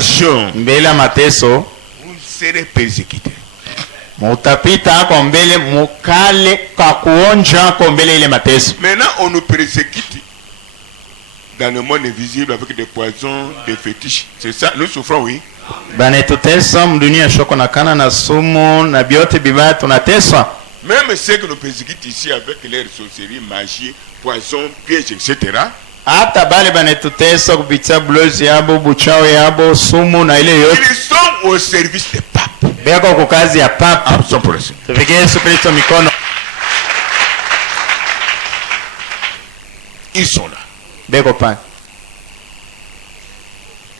tribulation, mbele ya mateso vous serez persécutés. mutapita ako mbele mukale kakuonja ako mbele ile mateso. Maintenant, on nous persécute dans le monde invisible avec des poisons, des fétiches. C'est ça, nous souffrons, oui. Banetutesa mdunia shoko na kana na sumu na biote bibaya tunateswa. Même ceux que nous persécutent ici avec leurs sorcelleries, magie, poison, pièges, etc. Hata bale banetutesa kupitia blozi yabo, buchawi yabo, sumu na ile yote. Ils sont au service des papes. Beko kwa kazi ya papa. Tupigie Yesu Kristo mikono. Ils sont là. Beko pa.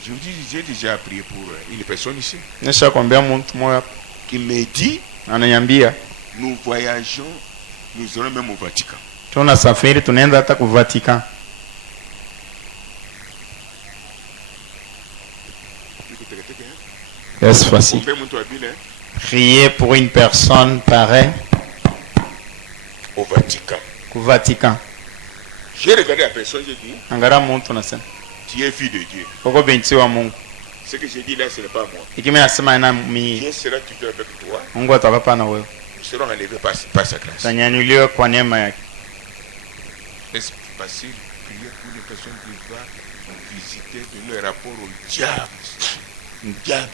Je vous dis, j'ai déjà prié pour une personne ici. Nesha kwambia mtu moja Qui me dit, ananiambia nous voyageons, nous allons même au Vatican. tunasafiri tunaenda hata ku Vatican. Yes, facile. Prier pour une personne pareille au Vatican. Au Vatican. J'ai regardé la personne, j'ai dit, angara muntu nasema tu es fille de Dieu. Uko binti wa Mungu. Ce que j'ai dit là, ce n'est pas moi. Ikime nasema ina mimi. Dieu sera toujours avec toi. Mungu atakapa na wewe. Nous serons enlevés par sa grâce. Tanyanyuliwe kwa neema yake. Est-ce facile prier pour une personne qui va visiter, donner un rapport au diable? Diable.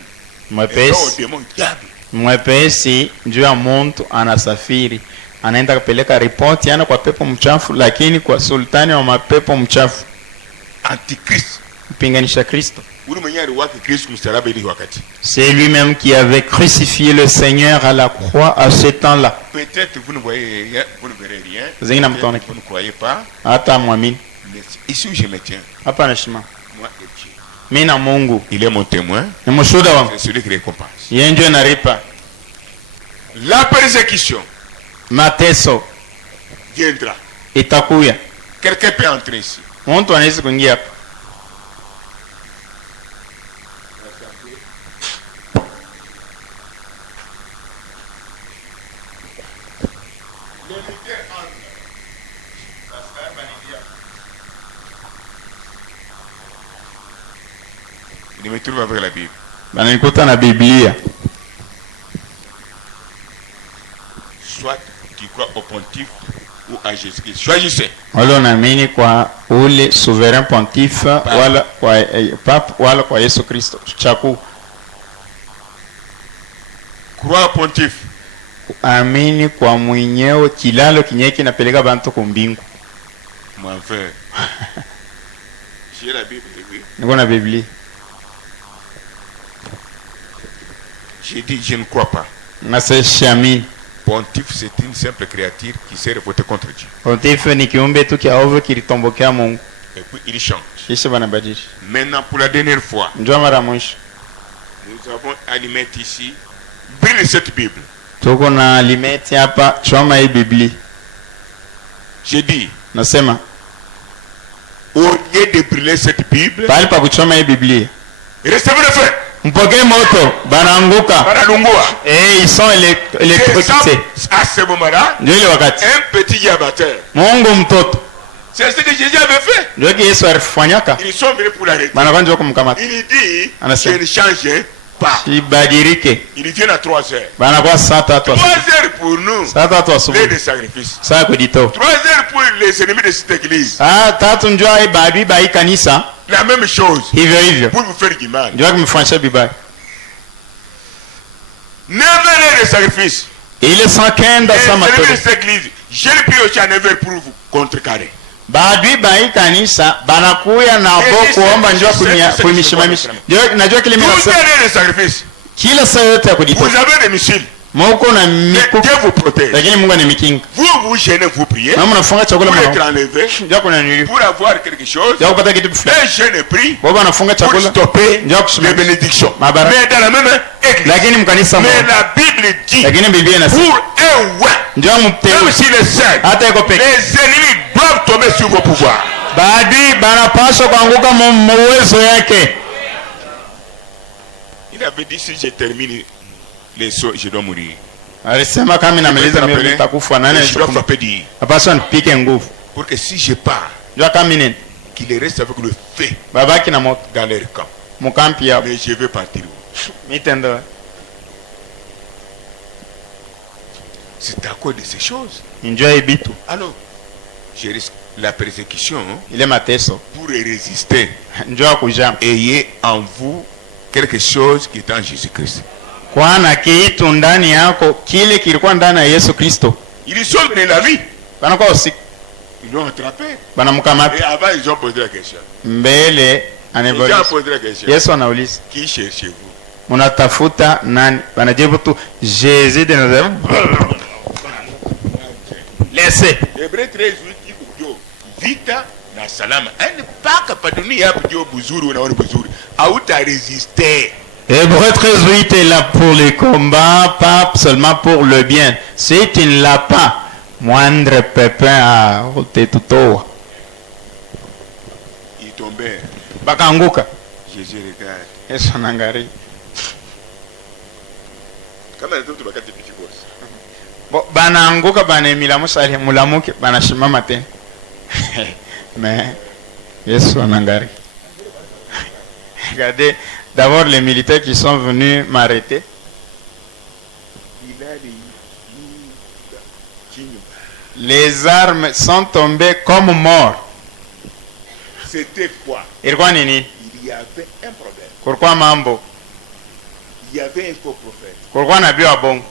Mwepesi juu ya muntu anasafiri anaenda kupeleka ripoti yana kwa pepo mchafu, lakini kwa sultani wa mapepo mchafu, Antichrist, mpinganisha Kristo. C'est lui-même qui avait crucifié le Seigneur à la croix à ce temps-là. Peut-être vous ne voyez rien, vous ne verrez rien. Vous ne croyez pas. Ici où je me tiens. Hapa nashima. Moi et Dieu. Mina Mungu. Il est mon témoin. C'est celui qui récompense. Yenjo naripa. La persécution. Mateso. Viendra. Itakuya. Quelqu'un peut entrer ici. Mtu anaweza kuingia hapa. Il me trouve avec la Bible. Bananikuta na Biblia. Soit tu crois au pontife ou à Jésus-Christ. Choisissez. Wala unaamini kwa ule souverain pontife wala kwa pape wala kwa Yesu Kristo. Chaku. Crois au pontife. Amini kwa mwenyewe kilalo kinye kinapeleka bantu kumbingu. Mon frère. J'ai la Bible, oui. Niko na Biblia. J'ai dit je ne crois pas. Nasema Pontife c'est une simple créature qui s'est révoltée contre Dieu. Pontife ni kiumbe tu kiaovu kilitombokea Mungu. Et puis il change. Kisha banabadilisha. Maintenant pour la dernière fois. Njoo mara mwisho. Nous avons alimenté ici. Brûle cette Bible. Tuko na alimeti hapa, choma hii Biblia. J'ai dit. Nasema au lieu de brûler cette Bible. Pali pa kuchoma hii Biblia. Recevez le feu. Mpokee moto, bananguka. Ils sont électrocutés. À ce moment-là, un petit diabateur. Mungu mtoto. C'est ce que Jésus avait fait. Ils sont venus pour l'arrêter. Il dit, je ne change pas. Il vient à 3 heures. 3 heures pour nous. L'aide de sacrifice. 3 heures pour les ennemis de cette église. La même chose. Pour vous faire du mal. 9 heures de sacrifice. Il est 115 dans sa matin. Les ennemis de cette église, je le prie aussi à 9 heures pour vous contrecarrer. Badui bai kanisa banakuya na boko omba njoo kuimishimamisha. Najua kile mimi nasema. Kila saa yote ya kujitoa. Vous avez des missiles. Mungu na mikuki. Dieu vous protège. Lakini Mungu ni mikinga. Vous vous gênez, vous priez. Na mnafunga chakula mara. Pour avoir quelque chose. Ndio kupata kitu fulani. Et je ne prie. Baba anafunga chakula. Pour stopper les bénédictions. Mais dans la même église. Lakini mkanisa mais la Bible dit. Lakini Biblia inasema. Pour un ouais. Ndio mteule. Même s'il est seul. Hata iko peke. Les ennemis doivent tomber sur vos pouvoirs. Badui banapaswa kuanguka mwezo yake. Il avait dit si je termine les sauts, je dois mourir. Alisema kama namaliza mimi nitakufa nani? Je dois frapper Dieu. Hapaswa nipike nguvu. Pour que si je pars, ndio kama nini? Qu'il reste avec le feu. Babaki na moto dans leur camp. Mais je vais partir. C'est à cause de ces choses. Alors, je risque la persécution. Pour résister, ayez en vous quelque chose qui est en Jésus-Christ. Ils sont de la vie. Ils l'ont attrapé. Et avant, ils ont posé la question. Ils ont posé la question. Qui cherchez-vous? Laissez. Hébreux 13, vita na salama. Elle pas capable de dire que Buzuru na Buzuru. Aouta résister. Hébreux 13 est là pour les combats, pas seulement pour le bien. Si tu ne l'as pas, moindre pépin à ôter tout haut. Il tombait. Bakanguka. Jésus regarde. Et son angari. Comment est-ce que tu vas te petit boss? Bon, bananguka banemila musali mulamuke banashimama tena. Mais Yesu anangari. Regardez d'abord les militaires qui sont venus m'arrêter. Les armes sont tombées comme morts. C'était quoi? Il y avait un problème. Pourquoi mambo? Il y avait un faux prophète. Pourquoi nabi wa bongo?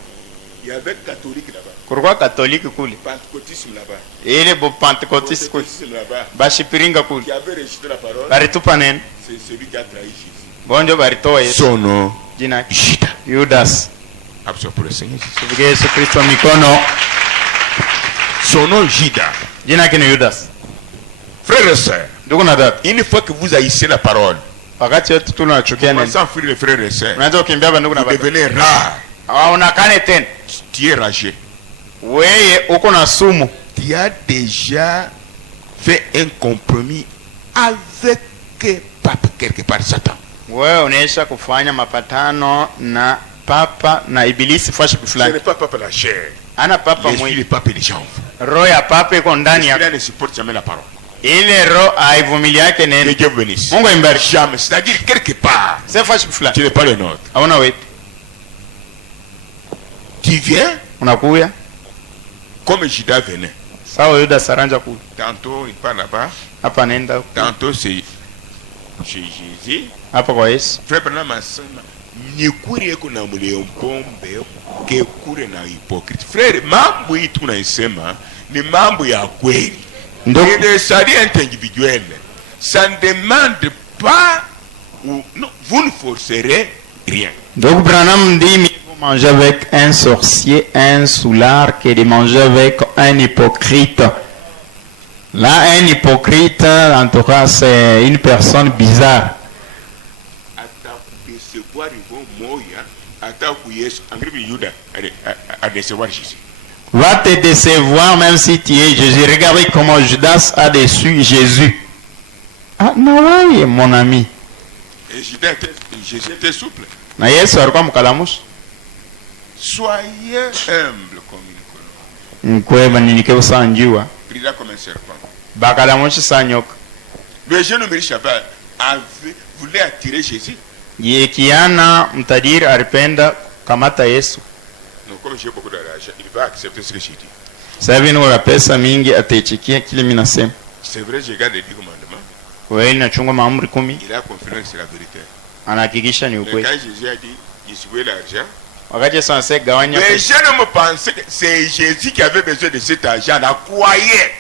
Il y avait catholique là-bas. Pourquoi catholique kule? Pentecôtisme là-bas. Et les beaux pentecôtistes kule. là-bas. Bashipiringa kule. Qui avait rejeté la parole. Baritupanen. C'est celui qui a trahi Jésus. Bonjo baritoa Yesu. Son nom. Jina Judas. Absolument pour le Seigneur. Yesu Kristo mikono. Son nom Judas. Jina kino Judas. Frères et sœurs. Une fois que vous haïssez la parole, wakati yote tunachukia neno. Sans fuir les frères et sœurs. Unaanza kukimbia bandugu na baba. Vous devenez rare. Haonekane tena. Tu es ragé. Wewe uko na sumu. Tu as déjà fait un compromis avec Papa quelque part Satan. Wewe unaisha kufanya mapatano na papa na ibilisi fashi fulani. Ce n'est pas papa la chair. Ana papa mwili. Le papa les gens. Roho ya papa iko ndani yako. Il ne supporte jamais la parole. Ile roho haivumilia yake neno. Dieu vous bénisse. Mungu imbariki. Jamais, c'est-à-dire quelque part. C'est fashi fulani. Tu n'es pas le nôtre. Hauna wetu. Tu viens? Unakuya? Comme Judas venait. Sawa Yuda saranja kule. Tantôt il part là-bas. Hapa nenda. Tantôt c'est chez Jésus. Hapa kwa Yesu. Frère Branham asema nyekuri yako na mliompombe kekure na hypocrite. Frère, mambo hii tunaisema ni mambo ya kweli. Donc ça est individuel. Ça ne demande pas ou non, vous ne forcerez rien. Donc Branham dit manger avec un sorcier, un soulard, que de manger avec un hypocrite. Là, un hypocrite, en tout cas, c'est une personne bizarre. Va te décevoir même si tu es Jésus. Regardez comment Judas a déçu Jésus. Ah, non, mon ami. Et Jésus était souple. Na Yesu alikuwa mkalamushi. Soyez humble comme une colombe. Nkweba usanjiwa. Brilla comme un serpent. Bakalamushi sanyoka. Le jeune homme riche voulait attirer Jésus. Yekiana mtajiri alipenda kamata Yesu. Donc comme j'ai beaucoup d'argent, il va accepter ce que j'ai dit. Sasa hivi nina pesa mingi ataichikia kile mimi nasema. C'est vrai, je garde les 10 commandements. Wewe unachunga maamri 10. Il a confirmé que c'est la vérité. Anahakikisha ni ukweli. Quand Jésus a dit il souhaitait l'argent. Wakati Yesu anasema gawanya pesa. Mais je ne me pensais que c'est Jésus qui avait besoin de cet argent, la croyait.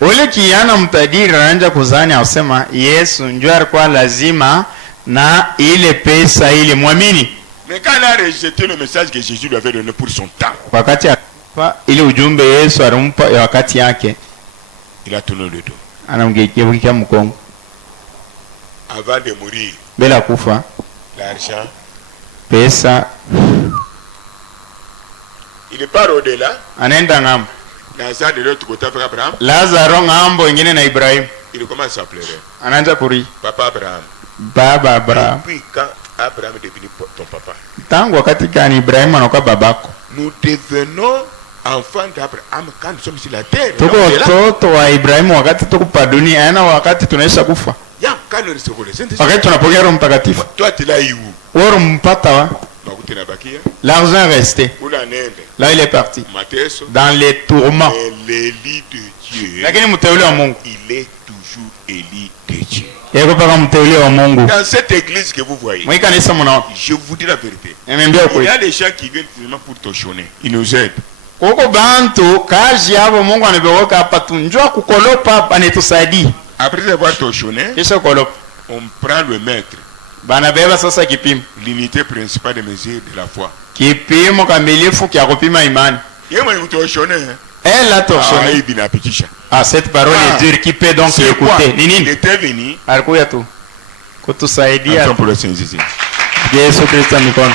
Ule kiana mtajiri anaanza kuzani asema Yesu ndio alikuwa lazima na ile pesa ile muamini. Mais quand il a rejeté le message que Jésus lui avait donné pour son temps. Wakati ile ujumbe Yesu alimpa wakati yake. Il a tourné le dos. Anamgeukia mkongo. Avant de mourir. Bila kufa. L'argent. Pesa. Il part au-delà. Anaenda ng'ambo. Lazare de l'autre côté avec Abraham. Lazaro ng'ambo ingine na Ibrahim. Il commence à pleurer. Anaanza kulia. Papa Abraham. Baba Abraham. Puis quand Abraham est devenu ton papa. Tangu wakati gani Ibrahim anakuwa babako? Nous devenons enfant d'Abraham quand nous sommes sur la terre. Tuko watoto wa Ibrahimu wakati tuko pa dunia na wakati tunaisha kufa. Wakati tunapokea Roho Mtakatifu. Toi tu l'as eu où? Wewe mpata wa? L'argent est resté. Là il est parti. Dans les tourments. L'Élie de Dieu. Lakini mteule wa Mungu. Il est toujours Élie de Dieu. Dans cette église que vous voyez, je vous dis la vérité. Il y a des gens qui viennent finalement pour t'auchonner. Ils nous aident. Après avoir t'auchonné, on prend le mètre. L'unité principale de mesure de la foi. Elle a torsionné. Ah, cette parole est dure. Qui peut donc l'écouter? Il était venu. Yesu Kristo mikono.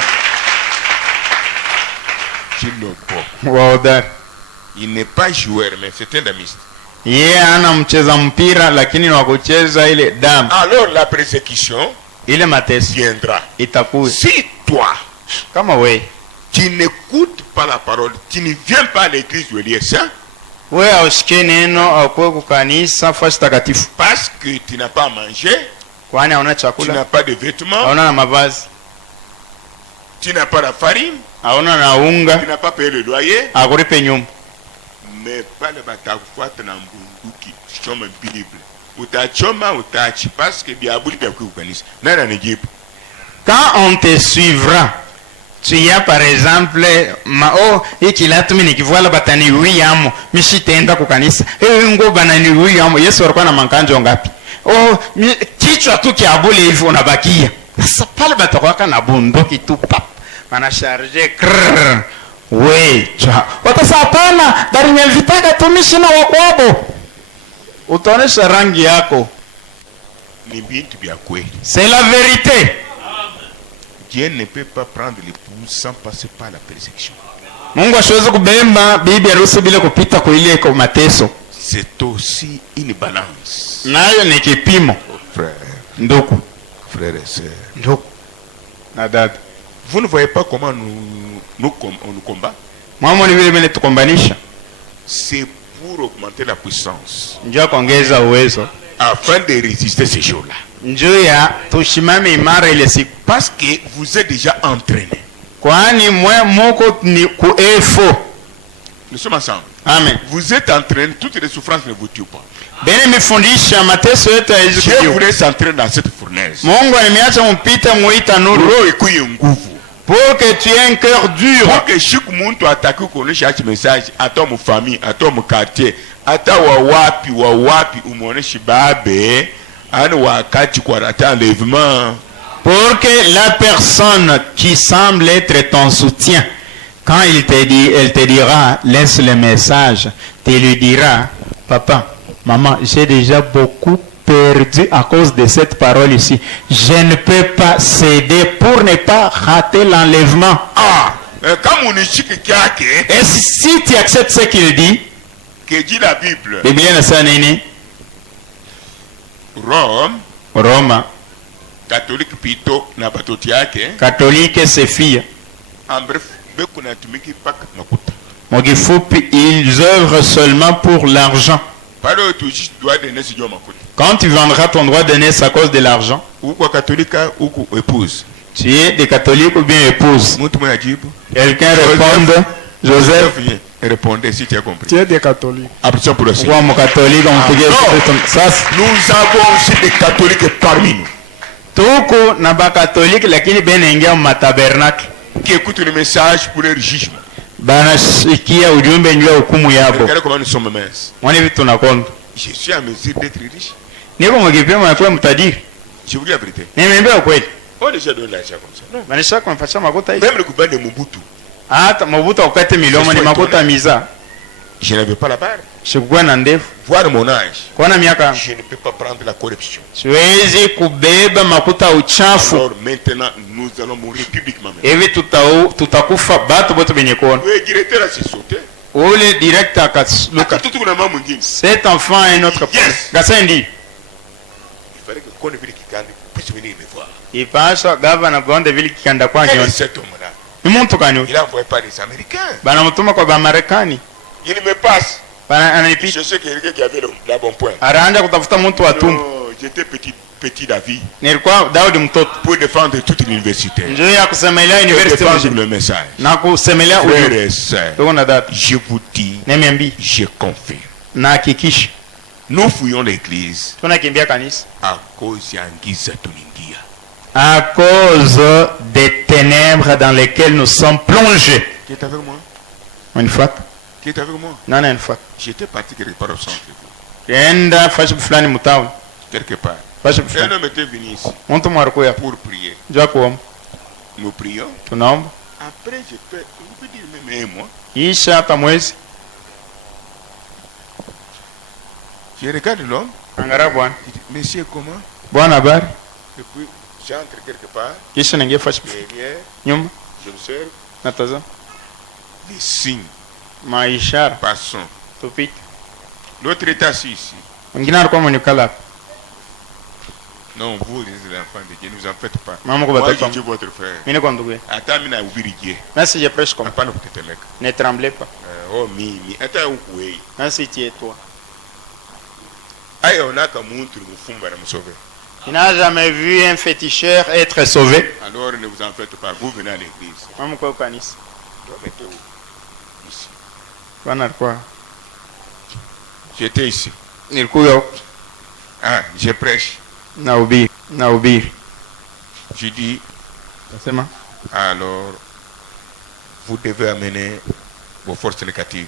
Il n'est pas joueur, mais c'est un damiste. Ana mcheza mpira lakini ni wa kucheza ile damu. Alors la persécution ile mateso viendra. Itakuwa. Si toi, kama wewe tu n'écoutes pas la parole, tu ne viens pas à l'église où il y a ça. Parce que tu n'as pas mangé, tu n'as pas de vêtements, tu n'as pas la farine, tu n'as pas payé le loyer, mais pas le batakufuata na mbunduki choma Bible utachoma utachi parce que diaboli pia kukanisa nani anajibu. Quand on te suivra, tu y as par exemple ikilatumi nikivuala batani wiyamo mishitenda kukanisa ngo banani wiyamo Yesu alikuwa na mankanjo ngapi? Kichwa tu kiabule hivi unabakia sasa pale batakwaka na bunduki tu pap mana charge krrr wecha watasa hapana bali nilitaka tumishi na wakwabo utaonesha rangi yako ni bintu vya kweli. C'est la vérité. Dieu ne peut pas prendre l'épouse sans passer par la persécution. Mungu hawezi kubemba bibi harusi bila kupita kwa ile kwa mateso. C'est aussi une balance. Nayo ni kipimo. Frère, ndugu, frère et sœur, ndugu na dada, vous ne voyez pas comment on nous combat? Mama ni vile vile tukombanisha. C'est pour augmenter la puissance. Njoo kuongeza uwezo afin de résister ces jours-là. Njoo ya tushimame imara ile siku. Parce que vous êtes déjà entraîné. Kwani mwe moko ni kuefo. Nous sommes ensemble. Amen. Vous êtes entraîné, toutes les souffrances ne vous tuent pas. Bene mifundisha mateso yote hizo. Je voulais s'entraîner dans cette fournaise. Mungu ameacha mpite muita nuru. Roho ikuye nguvu. Pour que tu aies un cœur dur. Pour que chaque monde attaque kuonesha chaque message à ton famille, à ton quartier, à ta wapi umoneshe babe, ana wakati kwa rata enlèvement. Pour que la personne qui semble être ton soutien, quand il te dit, elle te dira, laisse le message, tu lui diras, papa, maman, j'ai déjà beaucoup perdu à cause de cette parole ici. Je ne peux pas céder pour ne pas rater l'enlèvement. Et si tu acceptes ce qu'il dit, que dit la Bible, Rome, catholique plutôt na batoti yake, catholique c'est fille. En bref, bekunatumiki paka makuta. Mogifupi, ils œuvrent seulement pour l'argent. Quand tu vendras ton droit de naissance à cause de l'argent, tu es des catholiques ou bien épouse. Quelqu'un répond, Joseph, répondez si tu as compris. Tu es des catholiques. Absolument pour le Seigneur. Nous avons aussi des catholiques parmi nous. Tuko na ba catholique lakini benengia ma tabernacle qui écoutent le message pour leur jugement. Banasikia ujumbe njoo hukumu yako. Regardez comment nous sommes minces. Mwani vitu tunakonda. Je suis à mesure d'être riche. Niko mkipema na kwa mtajiri. Je vous dis la vérité. Nimeambia ukweli. On déjà donné l'argent comme ça. Non. Manisha kwa mfasha makuta hivi. Même le gouvernement de Mobutu. Hata Mobutu wakati milioni ni makuta miza. Je n'avais pas la barbe. Sikuwa na ndevu. Voir mon âge. Kwa miaka. Je ne peux pas prendre la corruption. Siwezi kubeba makuta uchafu. Alors maintenant nous allons mourir publiquement. Hivi tutakufa batu bote benye kuona. Le directeur a sauté. Ule directeur akasluka. Cet enfant a un autre problème. Gasendi. Il fallait que Kondeville Kikanda puisse venir me voir. Ipasha gavana Kondeville Kikanda kwa nyo. Cet homme-là. Il envoie pas les Américains. Il me passe. Je sais quelqu'un qui avait la bon point. J'étais petit David. Pour défendre toute l'université. Défendre le message. Frères et sœurs, je vous dis, je confirme. Nous fouillons l'église à cause des ténèbres dans lesquelles nous sommes plongés. Qui est avec moi? Une fois. Qui est avec moi? Non, une fois. J'étais parti quelque part au centre. Quelque part. Un homme était venu ici pour prier. Nous prions. Après, je peux dire même moi. Je regarde l'homme. Monsieur, comment? Et puis, j'entre quelque part. Derrière, je observe les signes. Passons. L'autre est assis ici. Non, vous, les enfants de Dieu, ne vous en faites pas. Moi, je suis votre frère. Attends, mina ubirigye. Merci, je prêche comme. Ne tremblez pas. Oh, mi. Attends, où est-il? Merci, tu es toi. Aïe, on a comme un truc, me sauver. Il n'a jamais vu un féticheur être sauvé. Alors ne vous en faites pas, vous venez à l'église. Ici. J'étais ici. Ah, je prêche. Je dis, alors, vous devez amener vos forces négatives.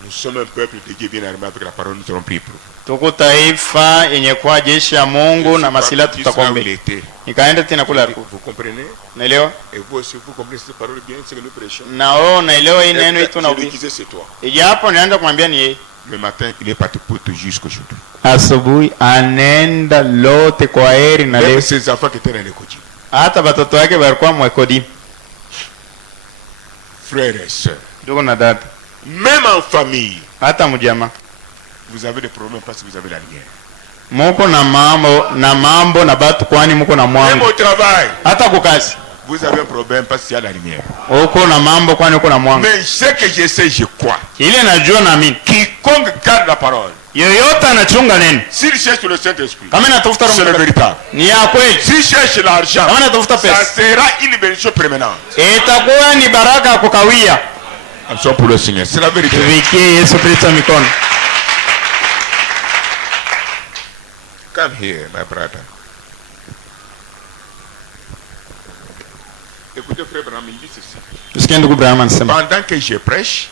Nous sommes un peuple de Dieu bien armé avec la parole, nous serons pris pour vous. Tuko taifa yenye kwa jeshi ya Mungu na masila tutakombe. Nikaenda tena kula ruku. Vous comprenez? Naelewa? Et vous aussi vous comprenez cette parole bien, c'est que nous prêchons. Nao naelewa hii neno itu na ubi. C'est toi. Ijapo nianza kumwambia ni yeye. Le matin il est parti pour te jusqu'aujourd'hui. Asubuhi anenda lote kwa heri na leo. Ses enfants qui étaient dans l'école. Hata watoto wake walikuwa mwekodi. Frères et sœurs. Ndugu na dada. Même en famille. Hata mjama. Vous avez des problèmes parce que vous avez la lumière. Muko na mambo na batu kwani muko na mwanga. Même au travail. Hata kukazi. Vous avez un problème parce qu'il y a la lumière. Uko na mambo kwani uko na mwanga. Mais ce que je sais, je crois. Ile najua na mimi. Quiconque garde la parole. Yoyote anachunga neno. S'il cherche le Saint-Esprit. Kama natafuta roho. C'est le véritable. Ni ya kweli. S'il cherche l'argent. Kama natafuta pesa. Ça sera une bénédiction permanente. Itakuwa ni baraka kukawia. Nous pour le Seigneur. C'est la vérité. Come here, my brother. Écoutez, frère Branham, il dit ceci. Pendant que je prêche,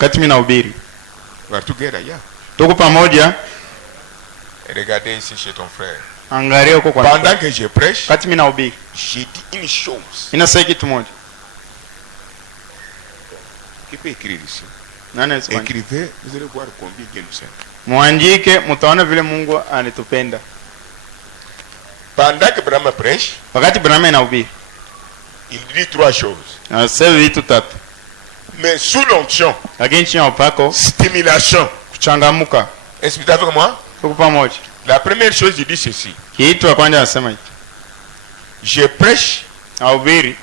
regardez ici chez ton frère. Pendant que je prêche, j'ai dit une chose. Qui peut écrire ici? Écrivez, vous allez voir combien Dieu nous aime. Muandike, mutaona vile Mungu anatupenda. Pendant que Branham prêche, wakati Branham anahubiri, il dit trois choses. Anasema vitu tatu. Mais sous l'onction, lakini chini ya upako, stimulation, kuchangamuka. Est-ce que vous êtes avec moi? Tuko pamoja. La première chose, il dit ceci. Kitu ya kwanza anasema hivi. Je prêche, ahubiri,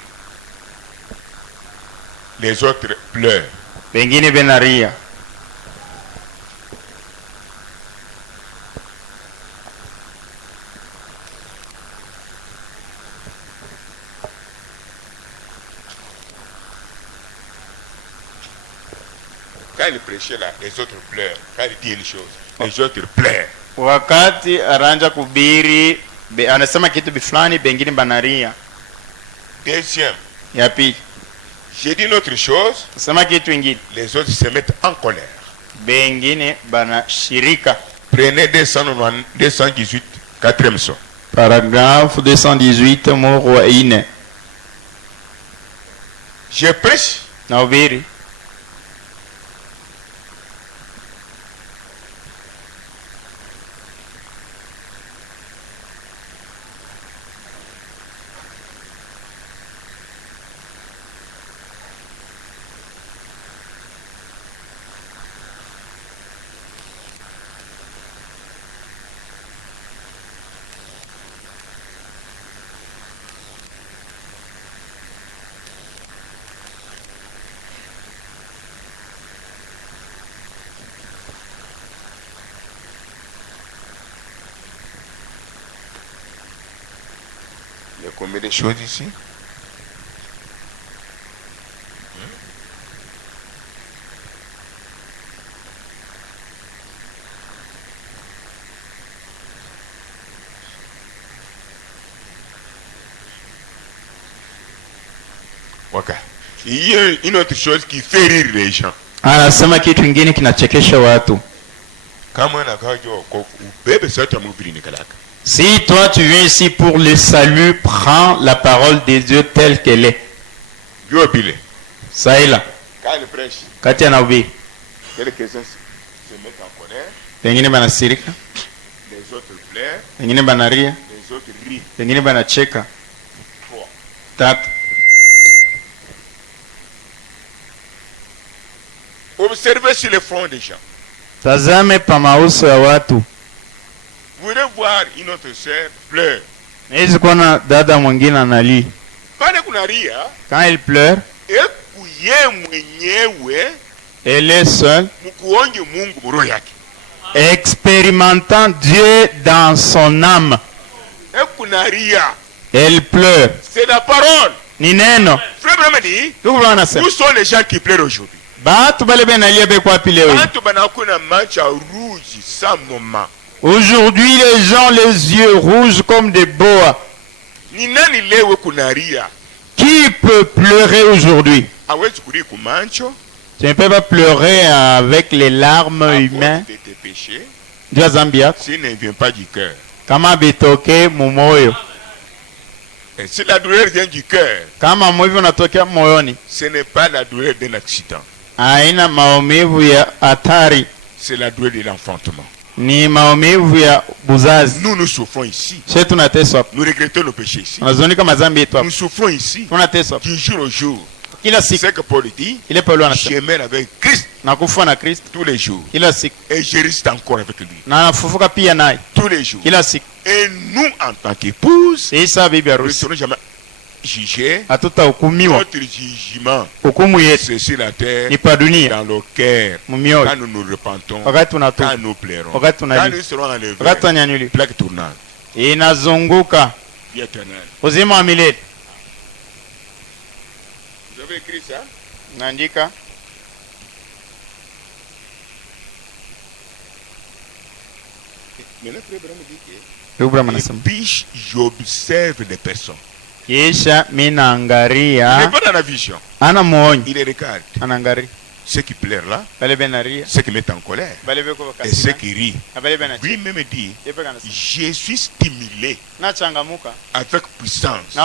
les autres pleurent. Wengine benaria. Quand il prêchait là, les autres pleurent. Quand il dit une chose, les autres pleurent. Wakati aranja kubiri, anasema kitu biflani, bengine banaria. Deuxième. Ya pili. J'ai dit une autre chose. Les autres se mettent en colère. Bengine banashirika. Prenez 218, quatrième son. Paragraphe 218, mot ine. Je prêche. Nahubiri. Combien de choses ici? Okay. Il y a une autre chose qui fait rire les gens. Anasema kitu kingine kinachekesha watu. Si toi tu viens ici pour le salut, prends la parole de Dieu telle qu'elle est. Ça est là. Kati anahubiri. Quelques-uns se mettent en colère. Wengine banasirika. Les autres pleurent. Wengine banaria. Les autres rient. Wengine banacheka. 3. Observez sur le front des gens. Tazame pa mauso ya watu. Vous voulez voir une autre sœur pleure. Hizi kuona dada mwingine analia. Pale kunalia. Quand elle pleure, ekuye mwenyewe, elle est seule, mkuonje Mungu mroho yake, expérimentant Dieu dans son âme. Ekunalia. Elle pleure. C'est la parole. Ni neno. Frère Bramadi, où sont les gens qui pleurent aujourd'hui? Aujourd'hui, les gens les yeux rouges comme des boas. Qui peut pleurer aujourd'hui? Tu ne peux pas pleurer avec les larmes humaines. Dieu Zambia. S'il ne vient pas du cœur. Kama bitoke mumoyo. Et si la douleur vient du cœur, kama maumivu yanatokea moyoni, ce n'est pas la douleur d'un accident. Haina maumivu ya hatari. C'est la douleur de l'enfantement. Ni maumivu ya buzazi. Nous souffrons ici. Nous regrettons nos péchés ici. Nous souffrons ici. Du jour au jour. C'est que Paul dit, je mène avec Christ tous les jours. Et je reste encore avec lui. Tous les jours. Et nous, en tant qu'épouse, nous ne serons jamais jugés. Notre jugement, c'est sur la terre, dans le cœur. Quand nous nous repentons, quand nous pleurons, quand nous serons enlevés, plaque tournante. Inazunguka. Uzima wa milele. Vous avez écrit ça? Naandika. Et puis j'observe des personnes. Kisha minaangaria. Il n'est pas dans la vision. Anamuoni. Il regarde. Anaangaria. Ceux qui pleurent là, ceux qui mettent en colère, et ceux qui rient. Lui-même dit, je suis stimulé avec puissance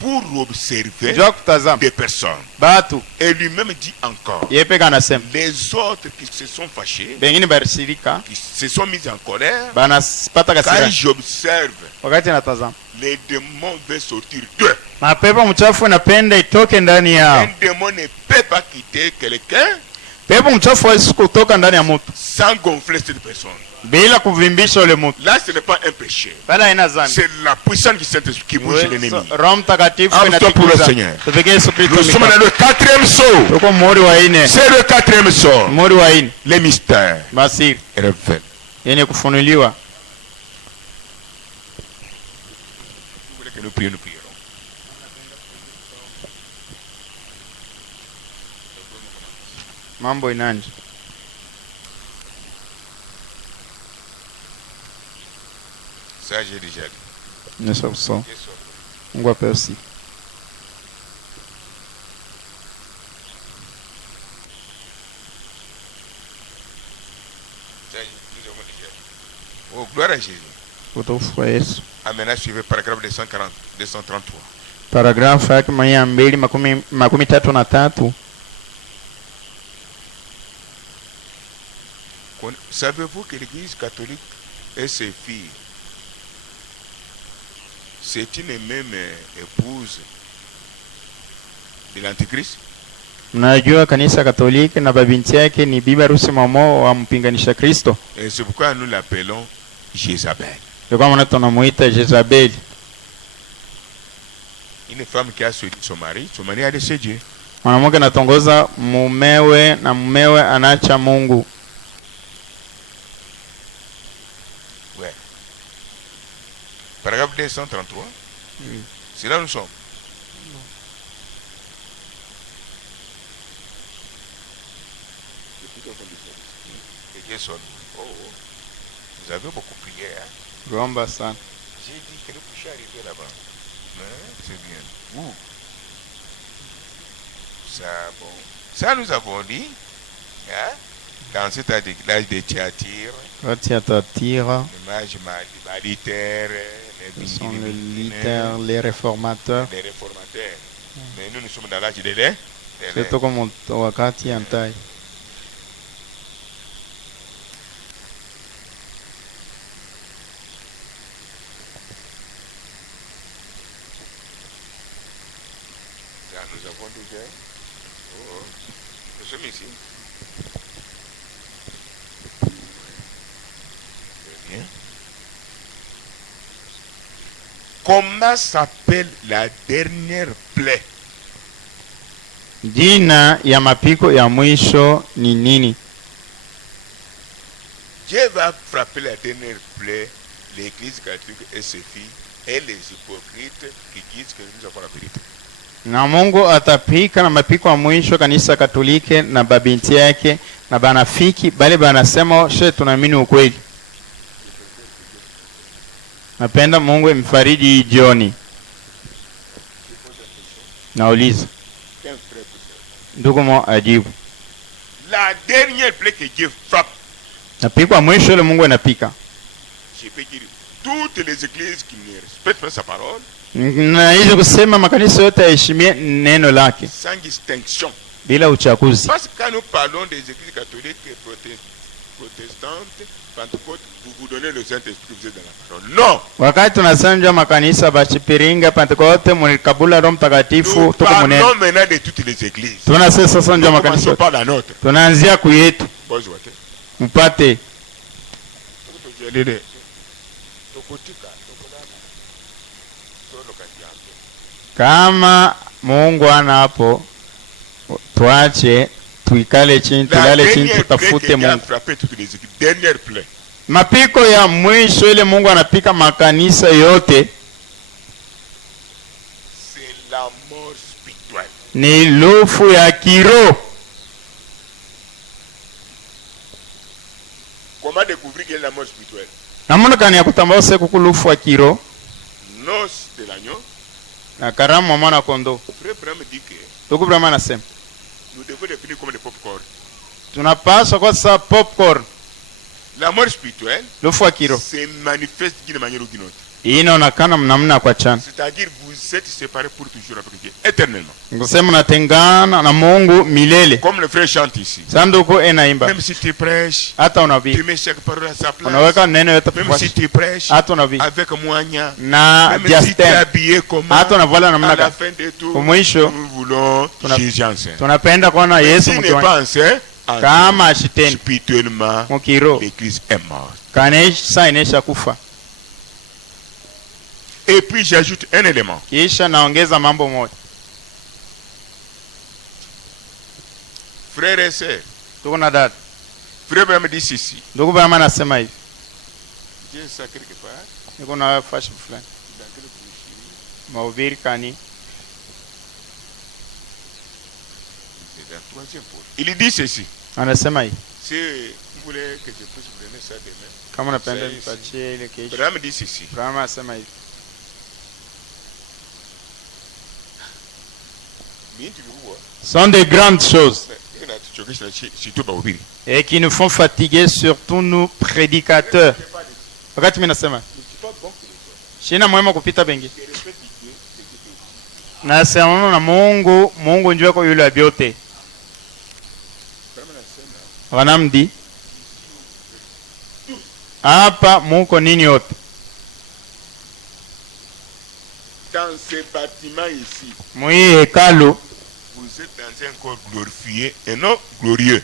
pour observer des personnes. Et lui-même dit encore, les autres qui se sont fâchés, qui se sont mis en colère, quand j'observe, les démons veulent sortir d'eux. Un démon ne peut pas quitter quelqu'un sans gonfler cette personne. Là, ce n'est pas un péché. C'est la puissance du Saint-Esprit qui bouge l'ennemi. Arrête-toi pour le Seigneur. Nous sommes dans le 4e saut. C'est le 4e saut. Les mystères révèlent. Vous voulez que nous prions, nous prierons. Mambo inanje. Ça, j'ai déjà dit. Ne sommes pas. On va percer. Oh, gloire à Jésus. Maintenant, suivez paragraphe 240, 233. Paragraphe 233. Savez-vous que l'Église catholique et ses filles, c'est une même épouse de l'Antichrist? Mnajua kanisa Katoliki na babinti yake ni bibi harusi mamo wa mpinganisha Kristo. Et c'est pourquoi nous l'appelons Jézabel. Ndio maana tunamuita Jezabel. Une femme qui a suivi son mari a laissé Dieu. Mwanamke anatongoza mumewe na mumewe anaacha Mungu. Ouais. Paragraphe 233. C'est là où nous sommes. Oh, vous avez beaucoup prié, hein? J'ai dit que le coucher arrivé là-bas. C'est bien. Où? Ça, bon. Ça, nous avons dit, hein? Dans cet âge de Thyatire, les mages militaires, ce sont les militaires, les réformateurs. Mais nous sommes dans l'âge de l'air. C'est tout comme wakati antai. Nous avons déjà. Oh, nous sommes ici. Très bien. Comment s'appelle la dernière plaie? Jina ya mapiko ya mwisho ni nini? Dieu va frapper la dernière plaie, l'église catholique et ses filles, et les hypocrites qui disent que nous avons la vérité. Na Mungu atapika na mapiko ya mwisho kanisa Katolike na babinti yake na banafiki bali banasema she tunaamini ukweli. Napenda Mungu imfariji jioni. Nauliza. Ndugu mo ajibu. La dernière plaie que Dieu frappe. Napiko ya mwisho ile Mungu anapika. Je peux dire toutes les églises qui ne respectent pas sa parole. Na hizo kusema makanisa yote yaheshimie neno lake sans distinction, bila uchaguzi. Parce que quand nous parlons des églises catholiques et protestantes, Pentecôte, vous donnez le Saint-Esprit, vous êtes dans la parole. Non. Wakati tunasanja makanisa bachipiringa Pentekoste mlikabula Roho Mtakatifu tuko munene. Nous parlons maintenant de toutes les églises. Tunasema sasa ndio makanisa. Pas la nôtre. Tunaanzia kuyetu. Mpate. Kama Mungu ana hapo, tuache tuikale chini, tulale chini, tutafute Mungu. Mapiko ya mwisho ile Mungu anapika makanisa yote ni lufu ya kiroho. Comment découvrir quelle est la mort spirituelle? Namuna kani ya kutambua siku kulufu wa kiroho? Noce de l'agneau. Na karamu mwana kondoo. Ndugu Brahma anasema nous devons définir comme des popcorn. Tunapaswa kwa sasa popcorn. La mort spirituelle se manifeste d'une manière ou d'une autre. Inaonekana mnamna kwa chana. C'est-à-dire vous êtes séparés pour toujours avec Dieu éternellement. Ngosema mnatengana na Mungu milele. Comme le frère chante ici. Sanduko enaimba. Même si tu prêches, hata unabii. Tu mets chaque parole à sa place. Unaweka neno yote même si tu prêches, hata unabii. Avec moigna. Na même si tu es habillé comment. Hata unavala namna gani. À la fin de tout. Mwisho nous voulons Jésus enceint. Tunapenda kuona Yesu mkiwa. Kama ashiteni. Spirituellement, l'église est morte. Kanisa inesha kufa. Et puis j'ajoute un élément. Kisha naongeza mambo moja. Frères et sœurs. Tuko na dada. Frère Brahma dit ceci. Ndugu Brahma anasema hivi. Dieu ça quelque part. Niko na fashion fulani. Mahubiri kani. C'est dans troisième pôle. Il dit ceci. Anasema hivi. Si vous voulez que je puisse vous donner ça demain. Kama unapenda nipatie ile kesho. Brahma dit ceci. Brahma anasema hivi. Sont des grandes choses et qui nous font fatiguer, surtout nous prédicateurs. Wakati mimi nasema shina mwema kupita bengi nasema na Mungu njoo kwa yule abiote wanamdi hapa muko nini yote dans ce bâtiment ici. Mwi hekalu vous êtes dans un corps glorifié et non glorieux.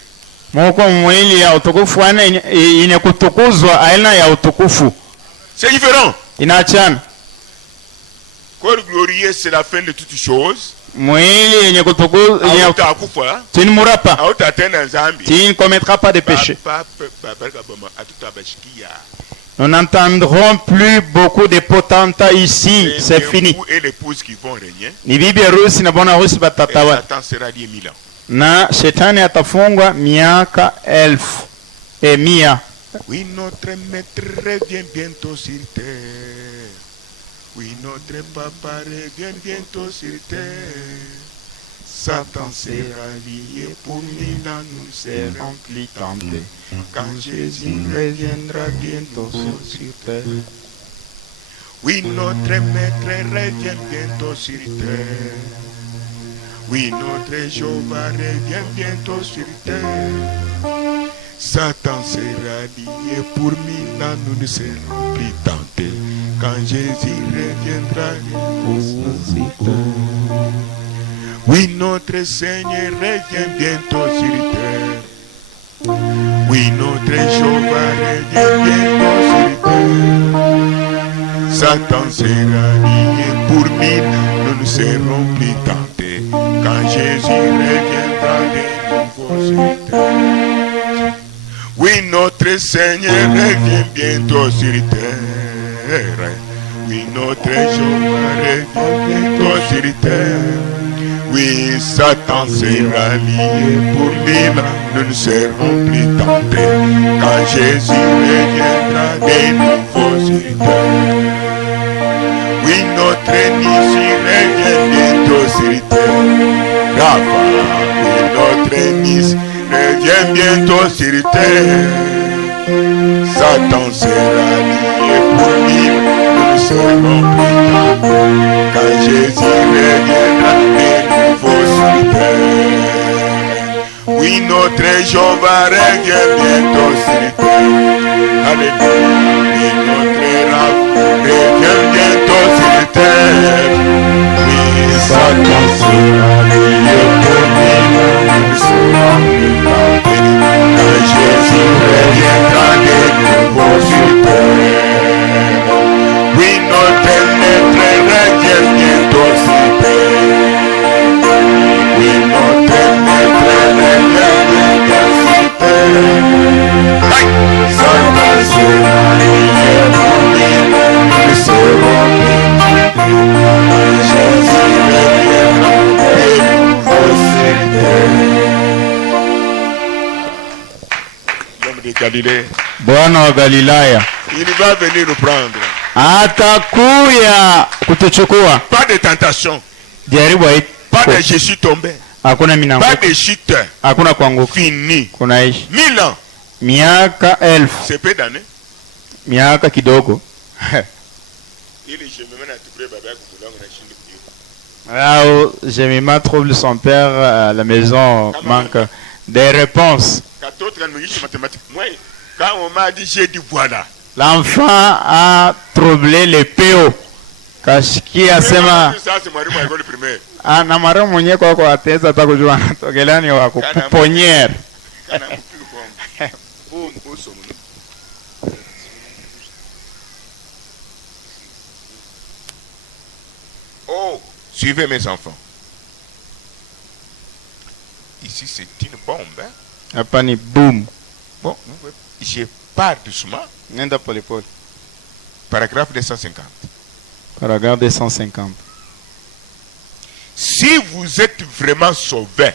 Moko mwili ya utukufu ana ine kutukuzwa aina ya utukufu. C'est différent. Inaachana. Corps glorieux c'est la fin de toutes choses. Mwili yenye kutukuzwa utakufa. Tu ne mourras pas. Hautatenda dhambi. Tu ne commettras pas de péché. Nous n'entendrons plus beaucoup de potentats ici. C'est fini. Et l'épouse qui vont régner. Ni bibi harusi na bwana harusi batatawala. Satan sera lié 1000 ans. Na shetani atafungwa miaka 1000. Oui, notre maître revient bientôt sur terre. Oui, notre papa revient bientôt sur terre. Satan sera lié pour 1000 ans, nous serons plus tentés. Quand Jésus reviendra bientôt sur terre. Oui, notre maître revient bientôt sur terre. Oui, notre Jéhovah revient bientôt sur terre. Satan sera lié pour 1000 ans, nous ne serons plus tentés. Quand Jésus reviendra sur terre. Oui, notre Seigneur revient bientôt sur terre. Oui, notre Jéhovah revient bientôt sur terre. Satan sera lié pour 1000 ans, nous ne serons plus tentés. Quand Jésus reviendra de nouveau sur terre. Oui, notre Seigneur revient bientôt sur terre. Oui, notre Jéhovah revient bientôt sur terre. Oui, Satan sera lié pour 1000 ans, nous ne serons plus tentés. Quand Jésus reviendra de nouveau sur terre. Oui, notre Nissi revient bientôt sur terre. Rafa, oui, notre Nissi revient bientôt sur terre. Satan sera lié pour 1000 ans, nous ne serons plus tentés. Quand Jésus reviendra de nouveau sur terre. Oui, notre Jéhovah revient bientôt sur terre. Alléluia. Oui, notre Rav revient bientôt sur terre. Oui, Satan sera lié pour 1000 ans, nous ne serons plus tentés. Quand Jésus reviendra de nouveau sur terre. Oui, notre maître revient bientôt sur terre. Oui, notre maître revient bientôt sur terre. Satan sera lié pour 1000 ans, nous serons plus tentés. Jésus reviendra de nouveau sur terre. L'homme de Galilée, Bwana wa Galilaya il va venir nous prendre. Atakuya kutuchukua. Pas de tentation. Jaribu pas de je suis tombé. Hakuna minango. Pas de chute. Hakuna kuanguka. Fini. Kunaishi. 1000 ans. Miaka 1000. C'est peu d'années. Miaka kidogo. Alors, Jemima trouve son père à la maison, manque des réponses. Quand on m'a dit j'ai dit voilà. L'enfant a troublé les PO. Kashiki asema na mara mwenye kwa ateza atakujua anatokelea ni wako kuponyera. Oh, suivez mes enfants. Ici c'est une bombe. Hein? Hapa ni boom. Bon, je pars doucement. Nenda pole pole. Paragraphe 250. Paragraphe 250. Si vous êtes vraiment sauvés,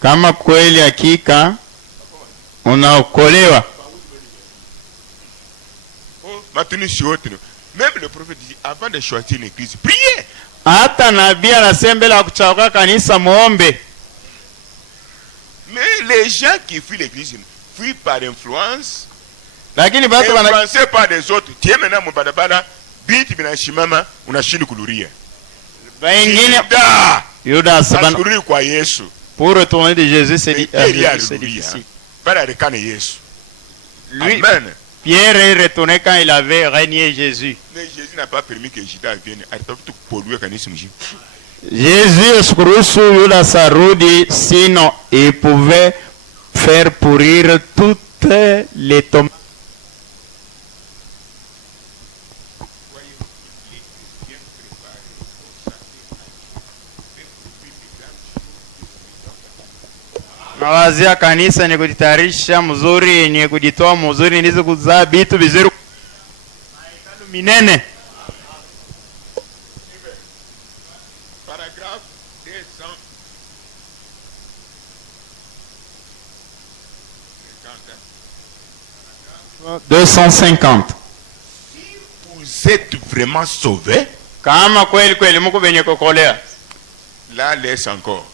kama kweli hakika unaokolewa. Même le prophète dit avant de choisir l'église, priez. Hata nabii anasembela kuchagua kanisa muombe. Mais les gens qui fuient l'église fuient par influence. Lakini batu influencés par des autres. Tiens maintenant mon badabada, binti binashimama unashindi kuluria. Wengine Yuda saban kwa Yesu. Pour retourner de Jésus c'est difficile. Para rekane Yesu. Lui, Amen. Pierre est retourné quand il avait régné Jésus. Mais Jésus n'a pas permis que Judas vienne. Jésus eskuruhusu Yuda sarudi, sinon il pouvait faire pourrir toutes les tomates. Nawazia kanisa ni kujitayarisha mzuri, ni kujitoa mzuri, ndizo kuzaa vitu vizuri. minene. Paragraphe 250. Si vous êtes vraiment sauvé, kama kweli kweli mko benye kukolea, là laisse encore.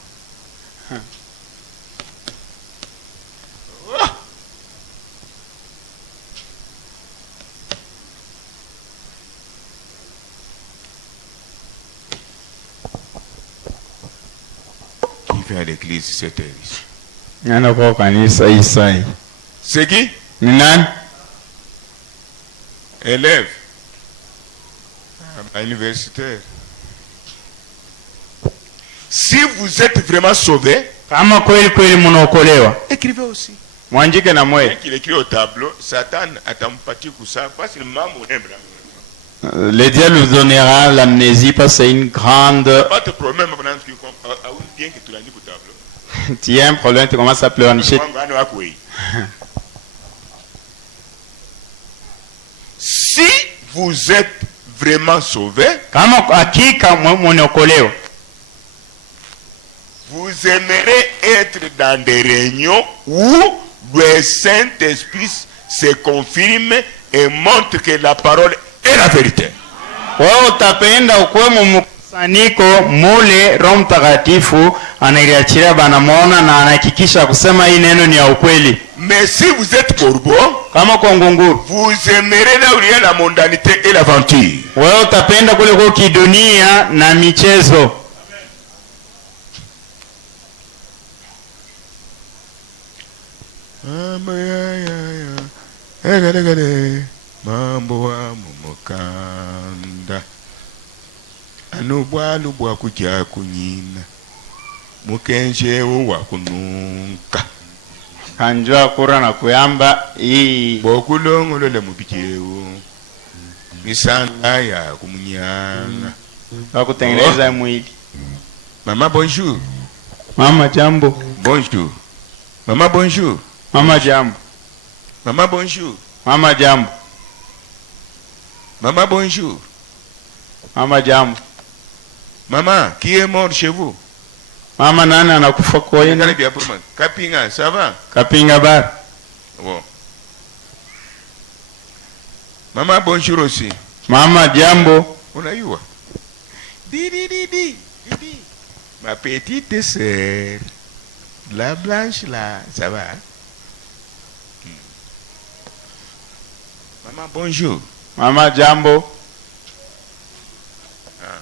Qui vient à l'église cette heure ici? Nana kwa kanisa Isai. C'est qui? Nani? Élève. Universitaire. Si vous êtes vraiment sauvé, kama kweli kweli mnaokolewa, écrivez aussi. Mwanjike na mwe. Il écrit au tableau, Satan atampatia kusa parce que mambo nembra. Le diable vous donnera l'amnésie parce que c'est une grande. Pas de problème pendant que bien que tu l'as dit au tableau. Tu as un problème, tu commences à pleurnicher. Si vous êtes vraiment sauvé, kama hakika mnaokolewa, vous aimerez être dans des réunions où le Saint-Esprit se confirme et montre que la parole est la vérité. Wewe utapenda ukuwe mkusanyiko mule Roho Mtakatifu anaiachilia banamwona na anahakikisha kusema hii neno ni ya ukweli. Mais si vous êtes corbeau, kama kwa ngunguru, vous aimerez là où il y a la mondanité et l'aventure. Wewe utapenda kule kwa kidunia na michezo. Mambo wa mumukanda anubwa kujya kunyina mukenje wa kununka kanjwa kura na kuyamba hii bokulongolole mubijewo misanga ya kumunyanga wakutengeneza mwili. Mama bonjour. Mama jambo. Bonjour. Mama bonjour. Mama jambo. Mama bonjour. Mama jambo. Maman bonjour. Mama jambo. Maman, qui est mort chez vous? Mama nani anakufa kwa yeye? Kapinga, ça va? Kapinga bar. Bon. Maman bonjour aussi. Mama jambo. Unayua? Di. Ma petite sœur. La blanche là, ça va? Maman bonjour. Mama jambo. Ah.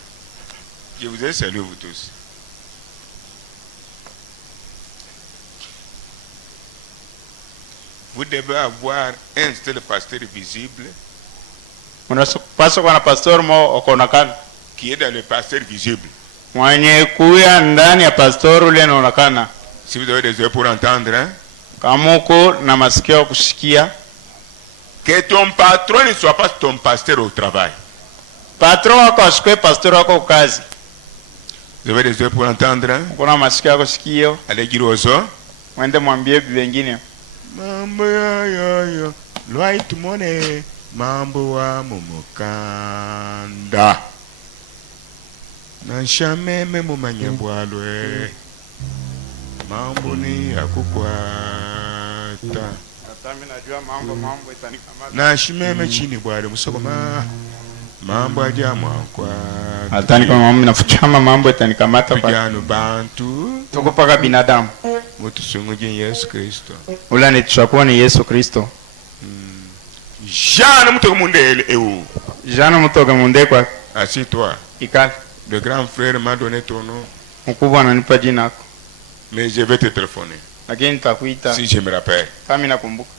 Je vous ai salué vous tous. Vous devez avoir un seul pasteur visible. Unapaswa kuwa na pastor mo okonakana. Qui est dans le pasteur visible. Mwenye kuya ndani ya pastor ule anaonekana. Si vous avez des yeux pour entendre, hein? Kama uko na masikio kusikia. Que ton patron ne soit pas ton pasteur au travail. Patron wako asikwe pastor wako kazi. Vous avez des yeux pour entendre, hein? Kuna masikio kusikia. Allez dire aux autres. Mwende mwambie wengine. Mambo ya Lwait mone mambo wa mumukanda. Na shameme mumanyabwalwe. Mambo ni ya kukwata. Na shimeme chini bwale musokoma. Mambo aja mwankwata. Atani kama mambo nafuchama mambo itanikamata pa. Vijana bantu. Tuko paka binadamu. Mutusunguje Yesu Kristo. Ula ni tutakuwa ni Yesu Kristo. Jana mutoka munde ewu. Jana mutoka munde kwa. Assis-toi. Ikali. Le grand frère m'a donné ton nom. Mkubwa ananipa jina lako. Mais je vais te téléphoner. Lakini nitakuita. Si je me rappelle. Kama nakumbuka.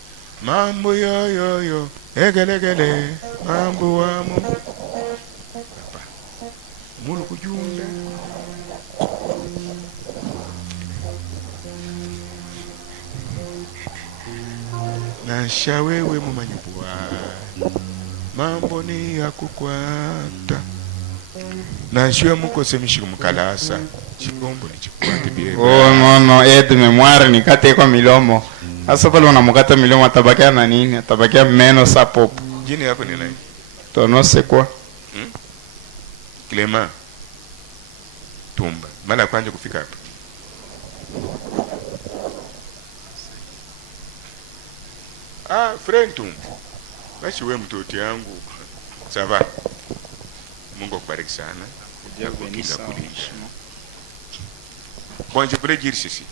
Mambo yo. Egele. Mambo wa mu. Papa. Mulu kujunda. Na shawewe mumanyibwa. Mambo ni ya kukwata. Na shiwe mukose mishiku mukalasa. Chigombo ni chikwate biye. Oh no, edu memoire ni kate kwa milomo. Asa pale unamukata milomo atabakia na nini? Atabakia meno sa popo. Jini yako ni nani? Ton nom c'est quoi? Clément Tumba. Mala kwanje kufika hapa. Ah, friend Tumba. Basi wewe mtoto yangu. Ça va? Mungu akubariki sana. Bon, je voudrais dire ceci.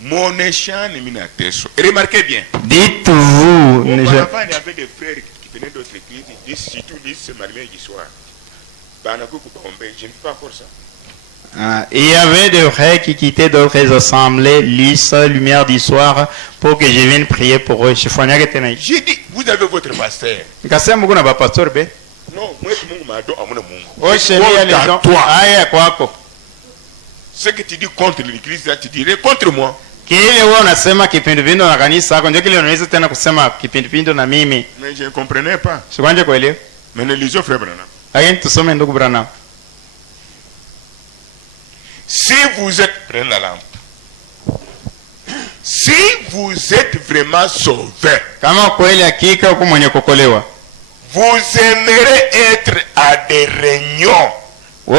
Mon échange est minateso. Remarquez bien. Dites-vous. Mon enfant il y avait des frères qui venaient d'autres églises. Ils disent surtout disent ce matin du soir. Je ne fais pas encore ça. Il y avait des frères qui quittaient d'autres assemblées, lisent lumière du soir pour que je vienne prier pour eux. J'ai dit, vous avez votre pasteur. Non, moi je toi. Ce que tu dis contre l'église, tu dirais contre moi. Mais je ne comprenais pas. Mais ne lisons frère Branham. Si vous êtes, prenez la lampe. Si vous êtes vraiment sauvé, vous aimerez être à des réunions où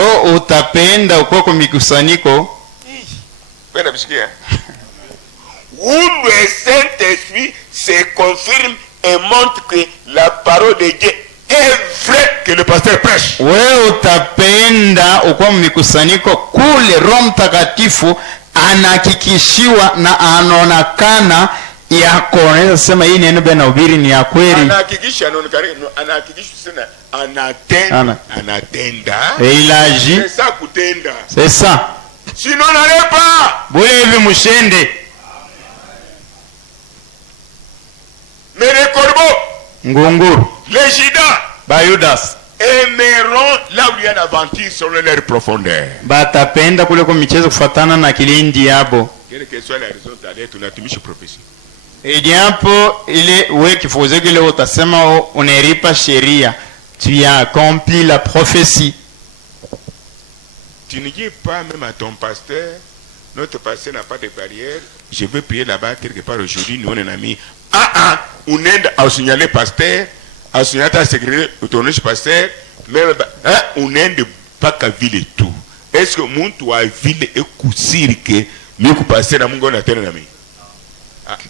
le Saint-Esprit se confirme et montre que la parole de Dieu est vrai, que le pasteur prêche. Anahakikishiwa na anaonekana yako, naweza sema hii neno bwana ubiri ni ya kweli. Anahakikisha sana anatenda. Il agit. C'est ça kutenda. C'est ça. Sinon n'allez pas. Bole hivi mushende. Mais les corbeaux, ngunguru, les Judas, Bayudas aimeront là où il y a une aventure sur leur profondeur. Batapenda kule kwa michezo kufuatana na kilindi yabo. Quelle que soit la raison d'aller tunatumisha prophétie. Ijapo ile wewe kifuze kile utasema uneripa sheria, tu as accompli la prophétie. Tu ne dis pas même à ton pasteur, notre pasteur n'a pas de barrière, je veux prier là-bas quelque part aujourd'hui, nous on est amis. On aide à signaler pasteur, à signaler ta secrétaire, autonomie pasteur, mais on aide pas qu'à ville et tout. Est-ce que mon toi ville est coussir que mieux que pasteur à mon gars n'a tel ami?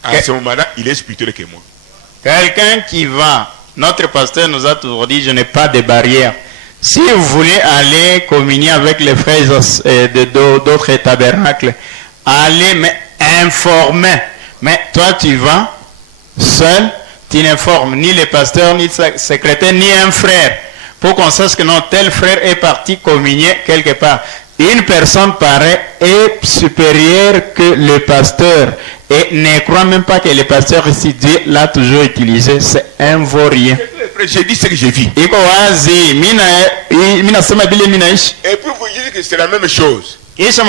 À ce moment-là, il est spirituel que moi. Quelqu'un qui va, notre pasteur nous a toujours dit, je n'ai pas de barrière. Si vous voulez aller communier avec les frères d'autres tabernacles, allez mais informer. Mais toi tu vas seul, tu n'informes ni les pasteurs, ni le secrétaire, ni un frère. Pour qu'on sache que non, tel frère est parti communier quelque part. Une personne pareille est supérieure que le pasteur. Et ne crois même pas que le pasteur ici, Dieu l'a toujours utilisé. C'est un vaurien. J'ai dit ce que j'ai vu. Et puis vous dites que c'est la même chose. C'est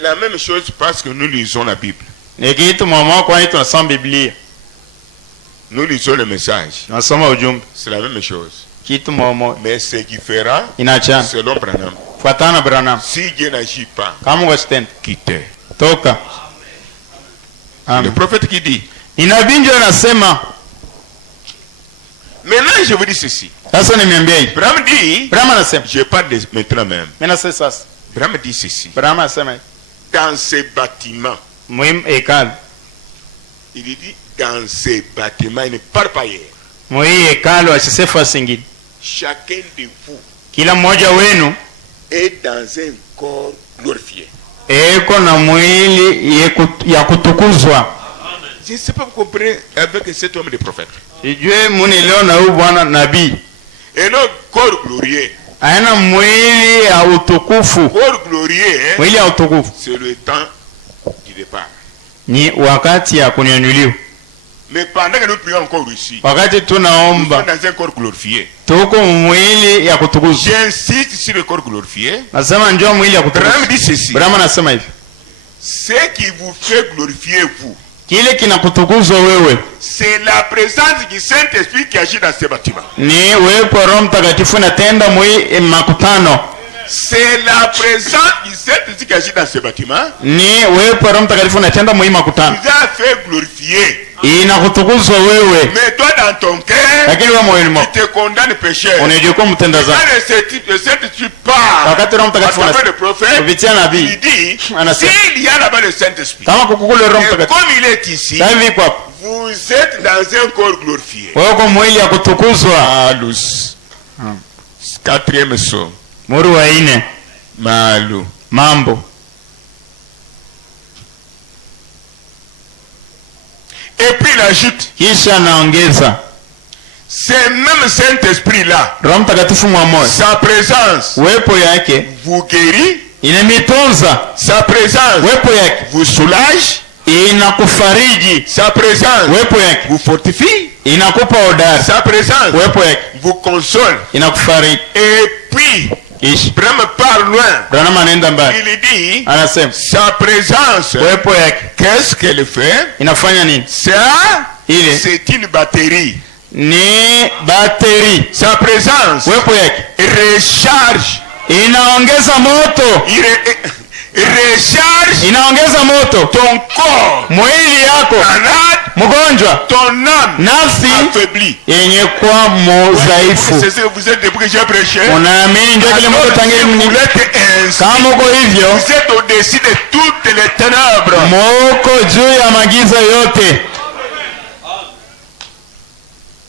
la même chose parce que nous lisons la Bible. Nous lisons le message. C'est la même chose. Mais c'est différent selon Branham. Si Dieu n'agit pas, quittez. Le prophète qui dit. Maintenant, je vous dis ceci. Branham dit, je parle maintenant même. Branham dit ceci. Dans ces bâtiments, il dit dans ces bâtiments, il ne parle pas hier. Chacun de vous est dans un corps glorifié. Je ne sais pas vous comprenez avec cet homme de prophète. Et non, corps glorieux. Corps glorieux, c'est le temps du départ. Mais pendant que nous prions encore ici, nous sommes dans un corps glorifié. J'insiste sur le corps glorifié. Branham dit ceci. Ce qui vous fait glorifier vous, c'est la présence du Saint-Esprit qui agit dans ce bâtiment. C'est la présence du Saint-Esprit qui agit dans ce bâtiment. Vous avez fait glorifier. inakutukuzwa wewe. Mais toi dans ton cœur, lakini wewe moyoni mwako tu te condamnes pécheur. Unajikuwa mtenda dhambi. Le Saint-Esprit parle. Wakati Roho Mtakatifu anasema, le prophète, kupitia nabii, il dit, anasema, s'il y a là-bas le Saint-Esprit, kama kukukule Roho Mtakatifu, comme il est ici, vous êtes dans un corps glorifié. Wewe uko mwili ya kutukuzwa. Alus. 4e son. Muri wa 4. Malu. Mambo. Et puis il ajoute, kisha naongeza, c'est même Saint-Esprit là, Roho Mtakatifu mwamoyo, sa présence, wepo yake vous guérit, inamitunza. sa présence, wepo yake vous soulage, inakufariji. sa présence, wepo yake vous fortifie, inakupa hodari. sa présence, wepo yake vous console, inakufariji. Et puis Branham part loin. Branham anaenda mbali. Il dit, anasema, sa présence, wepo yake, qu'est-ce qu'elle fait? Inafanya nini? C'est une batterie. Ni batterie. Sa présence, wepo yake, recharge, inaongeza moto. Recharge, inaongeza moto ton corps, mwili yako mgonjwa, ton âme, nafsi affaibli, yenye kwa mudhaifu. C'est ce que vous êtes depuis que j'ai prêché. Unaamini ndio kile Mungu tangia mimi. Kama uko hivyo, vous êtes au-dessus de toutes les ténèbres. Moko juu ya magiza yote.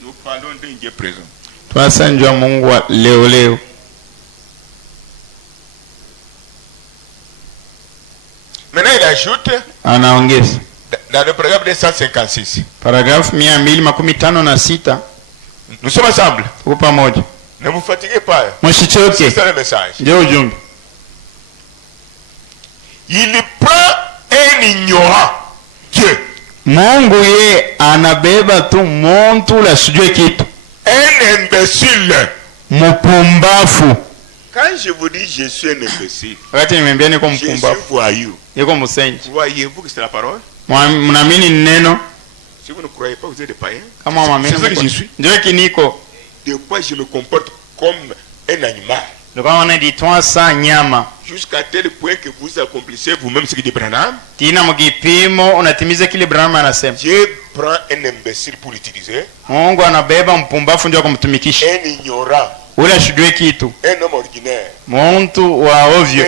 Nous parlons d'un Dieu présent. Tunasema Mungu wa leo leo. Maintenant il ajoute, anaongeza dans le paragraphe 256, paragraphe 256, nous sommes ensemble, tuko pamoja, ne vous fatiguez pas, msichoke. C'est ça le message. Ndio ujumbe. Il prend un ignorant Dieu, Mungu ye anabeba tu muntu la sijue kitu, un imbécile, mpumbafu. Quand je vous dis je suis un imbécile, wakati nimembia niko je suis mpumbafu, voyou, niko msenji, voyez-vous que c'est la parole? Mnaamini neno? Si vous ne croyez pas, vous êtes des païens. Kama mwamini, c'est ce que je suis. ndio kiniko. De quoi je me comporte comme un animal. Ndio kama wanaditoa saa nyama. Jusqu'à tel point que vous accomplissez vous-même ce que dit Branham. Tina mgipimo unatimiza kile Branham anasema. Dieu prend un imbécile pour l'utiliser. Mungu anabeba mpumbafu ndio kumtumikisha. Un ignorant. Ule ashudwe kitu. Un homme ordinaire. Muntu wa ovyo.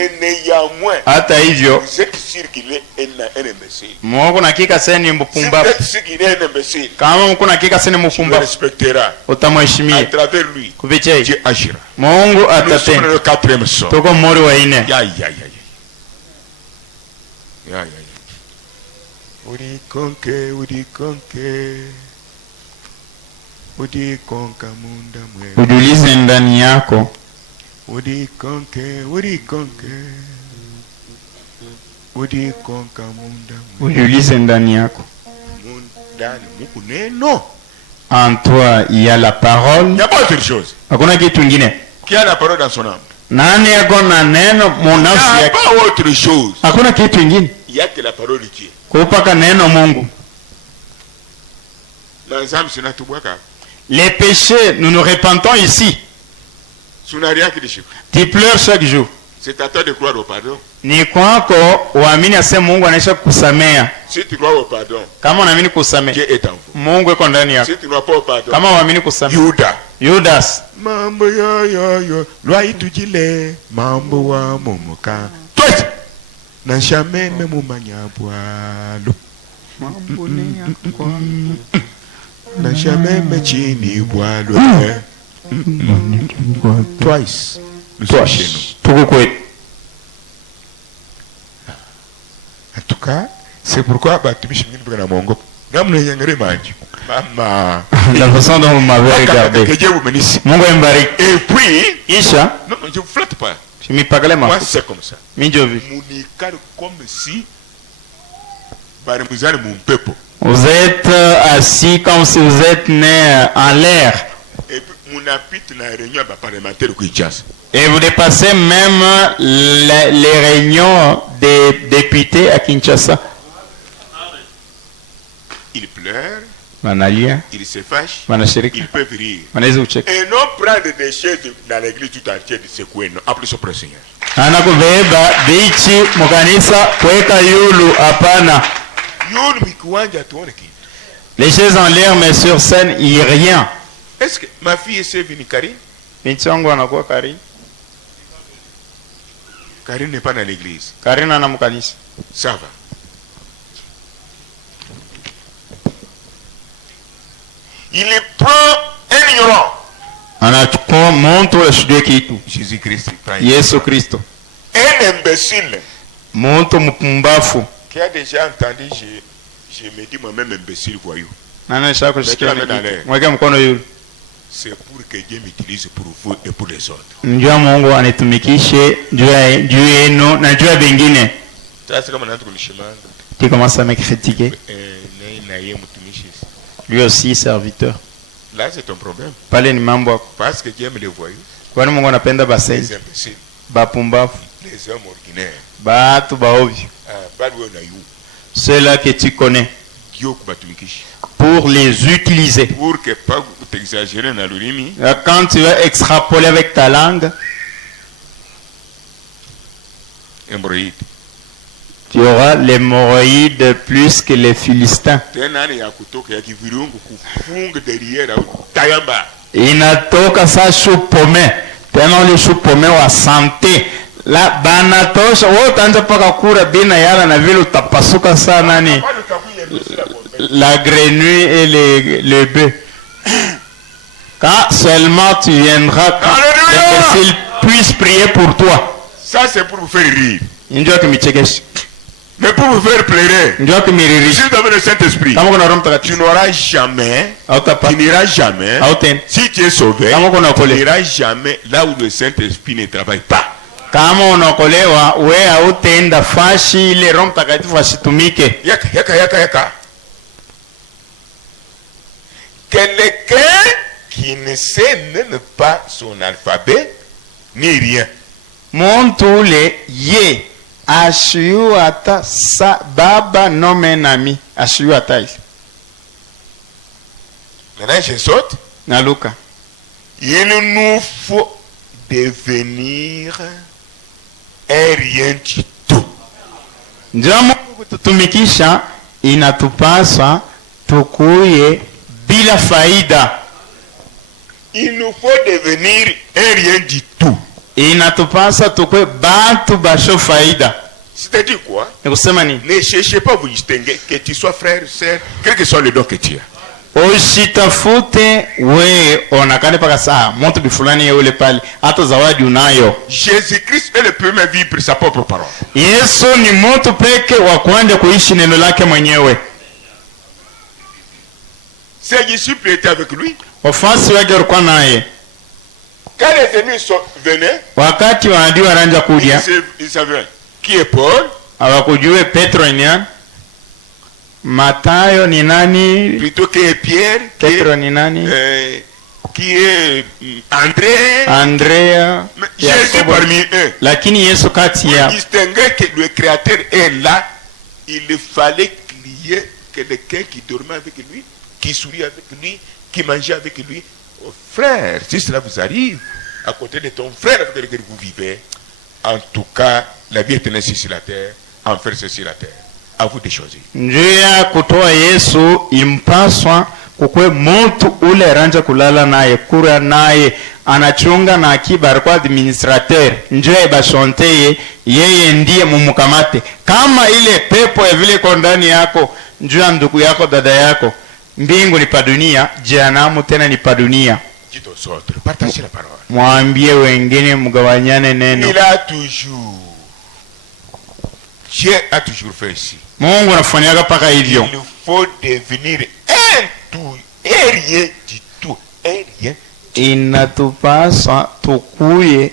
Hata hivyo, vous êtes sûr qu'il est un imbécile. Mungu na hakika sasa ni mpumbafu. Vous êtes sûr qu'il est un imbécile. Kama Mungu na hakika sasa ni mpumbafu, respectera. Utamheshimia. À travers lui. Kupitia Dieu agira. Mungu atatenda. Nous sommes le 4e son. Tuko mori wa 4. Ya. Uri konke. Udi konka munda mwe. Ujulize ndani yako. Udi konka munda mwe. Ujulize ndani yako. Mundani muku neno. En toi il y a la parole. Il n'y a pas autre chose. Hakuna kitu kingine. Qui a la parole dans son âme? Nani yako na neno munafsi yake? Il n'y a pas autre chose. Hakuna kitu kingine. Il y a que la parole de Dieu. Kupaka neno Mungu. L'ensemble c'est natubwaka. Les péchés, nous nous repentons ici. Tu pleures chaque jour. C'est à toi de croire au pardon. Ni kwako uamini ase Mungu anaisha kusamea. Si tu crois au pardon, kama unaamini kusamea, Dieu est en vous. Mungu yuko ndani yako. Si tu crois pas au pardon, kama uamini kusamea, Judas. Mambo yo. Loi itujile mambo wa momoka. Toi na jamais même manyabwalo. Mambo ne yakwa. Na jamais me chini bwalo. Twice. Nous sommes chez nous. En tout cas, c'est pourquoi Maman. La façon dont vous m'avez regardé. Que Dieu vous bénisse. Et puis, Isha, non, je ne vous flatte pas. Moi, c'est comme ça. Comme si vous êtes assis comme si vous êtes né en l'air. Et vous dépassez même les réunions des députés à Kinshasa. Ils pleurent, ils se fâchent, ils peuvent rire. Et non prendre des chaises dans l'église tout entière de secouer, non. Appelez son Seigneur. Anakubeba bichi mukanisa kuweka yulu hapana. Yulu mikiwanja tuone kitu. Les chaises en l'air, mais sur scène, il n'y a rien. Est-ce que ma fille est venue Karine? Karine n'est pas dans l'église. Ça va. Il prend un ignorant. Jésus-Christ Yesu-Kristo. Un imbécile. Qui a déjà entendu, je me dis moi-même imbécile voyou. C'est pour que Dieu m'utilise pour vous et pour les autres. Tu commences à me critiquer. Lui aussi serviteur. Là c'est ton problème. Parce que Dieu aime les voyous. Les imbéciles. Les hommes ordinaires. Ceux-là que tu connais. Pour les utiliser. Pour que pas t'exagérer dans l'urimi. Quand tu vas extrapoler avec ta langue. Hémorroïde. Tu auras l'hémorroïde plus que les Philistins. Inatoka sa chupome. Tena le chupome wa santé. La banatosha wote anja paka kura bina yala na vile utapasuka sana ni la grenouille et le bœuf. Quand seulement tu viendras, quand l'imbécile puisse prier pour toi. Ça c'est pour vous faire rire. Mais pour vous faire pleurer, si vous avez le Saint-Esprit, tu n'auras jamais, tu n'iras jamais, si tu es sauvé, tu n'iras jamais là où le Saint-Esprit ne travaille pas. Quelqu'un qui ne sait même pas son alphabet, ni rien. Montule ye. Ashiuata sa baba no menami. Ashiuata. Maintenant je saute. Naluka. Il nous faut devenir un rien du tout. Njama kutumikisha inatupaswa tukuye bila faida. Il nous faut devenir un rien du tout. Inatupasa tukwe bantu basho faida. C'est-à-dire quoi? Ne cherchez pas à vous distinguer, que tu sois frère, sœur, quel que soit le don que tu as. Usitafute we onakane paka saa mtu bifulani yule pale hata zawadi unayo. Jésus-Christ est le premier à vivre sa propre parole. Yesu ni mtu peke wa kwanza kuishi neno lake mwenyewe. Ses disciples étaient avec lui. Wafuasi wake walikuwa naye. Quand les ennemis venaient, wakati wanadi waranja kuja, ils savaient qui est Paul. Hawakujue Petro ni nani, Matayo ni nani, plutôt qui est Pierre, Petro ni nani, qui est Andrea, Jésus parmi eux. Lakini Yesu kati yao. Pour distinguer que le Créateur est là, il fallait qu'il y ait quelqu'un qui dormait avec lui, qui souriait avec lui, qui mangeait avec lui. Oh, frère, si cela vous arrive, à côté de ton frère avec lequel vous vivez, en tout cas, la vie est ainsi sur la terre, enfer c'est sur la terre. À vous de choisir. Njia kutoa Yesu impaswa kukwe mtu ule ranja kulala naye, kura naye, anachunga na akiba, alikuwa administrateur. Njia ibashonteye, yeye ndiye mumukamate. Kama ile pepo ya vile kwa ndani yako, njia ndugu yako, dada yako, mbingu ni pa dunia, jehanamu tena ni pa dunia. Dites aux autres, partagez la parole. Mwambie wengine, mgawanyane neno. Il a toujours, Dieu a toujours fait ici. Mungu anafanyaga paka hivyo. Il faut devenir un tout, un rien du tout, un rien. Inatupasa tukuye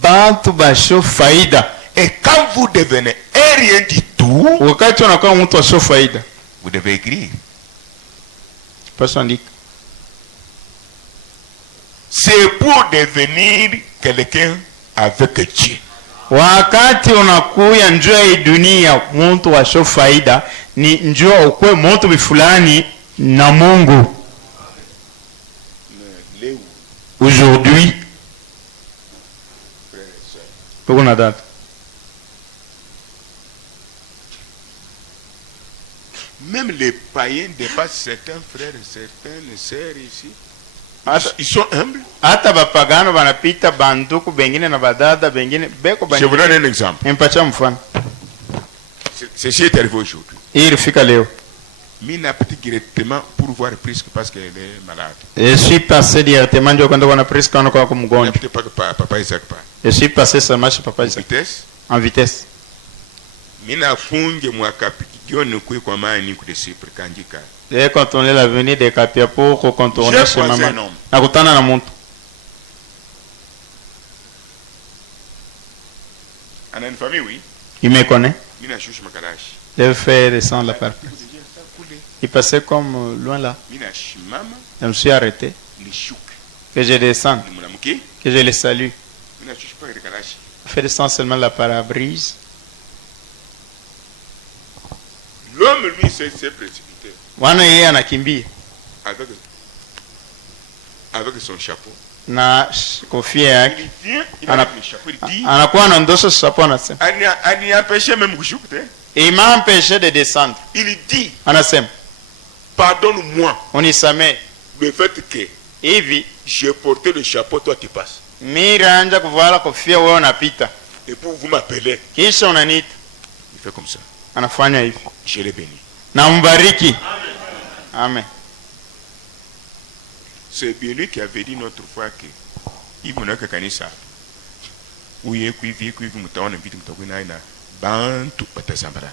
bantu basho faida. Et quand vous devenez un rien du tout, wakati unakuwa mtu washo faida, vous devez écrire. C'est pour devenir quelqu'un avec Dieu. Wakati unakuya njua hii dunia mtu washo faida, ni njua ukwe mtu bifulani na Mungu. Aujourd'hui, kuna data. Même les païens dépassent certains frères et certaines sœurs ici. Ils sont humbles. Je vous donne un exemple. Ceci est arrivé aujourd'hui. Mina petit directement pour voir Prisque parce qu'elle est malade. Je suis passé directement de Prisque quand on Papa Isaac pas. Je suis passé seulement chez Papa Isaac. En vitesse. Mina funge mwakapi kione kwe kwa mani kudesipre kanjika. Et contourner l'avenue des Kapiapo pour contourner chez maman. Nakutana na muntu. Ana une famille oui. Il me connaît. Mina chouche makarashi. Je fais descendre la part. Il passait comme loin là. Je me suis arrêté. Que je descende. Que je les salue. Je fais descendre seulement la parabrise. L'homme lui s'est précipité. Avec son chapeau. Na kofia il vient, il a le chapeau, il dit. Anakuwa na ndoso chapeau anasema. Ani empêché même kushuka. Et il m'a empêché de descendre. Il dit. Anasema. Pardonne-moi. Unisamee. Le fait que hivi j'ai porté le chapeau, toi tu passes. Miranja kuvala kofia wewe unapita. Et pour vous m'appeler. Kisha unaniita. Il fait comme ça. Anafanya hivi. Je l'ai béni. Na mbariki. Amen. C'est bien lui qui avait dit notre fois que il m'a dit kanisa. Uye kuivi mutaona vitu mtakwenda ina bantu batasambara.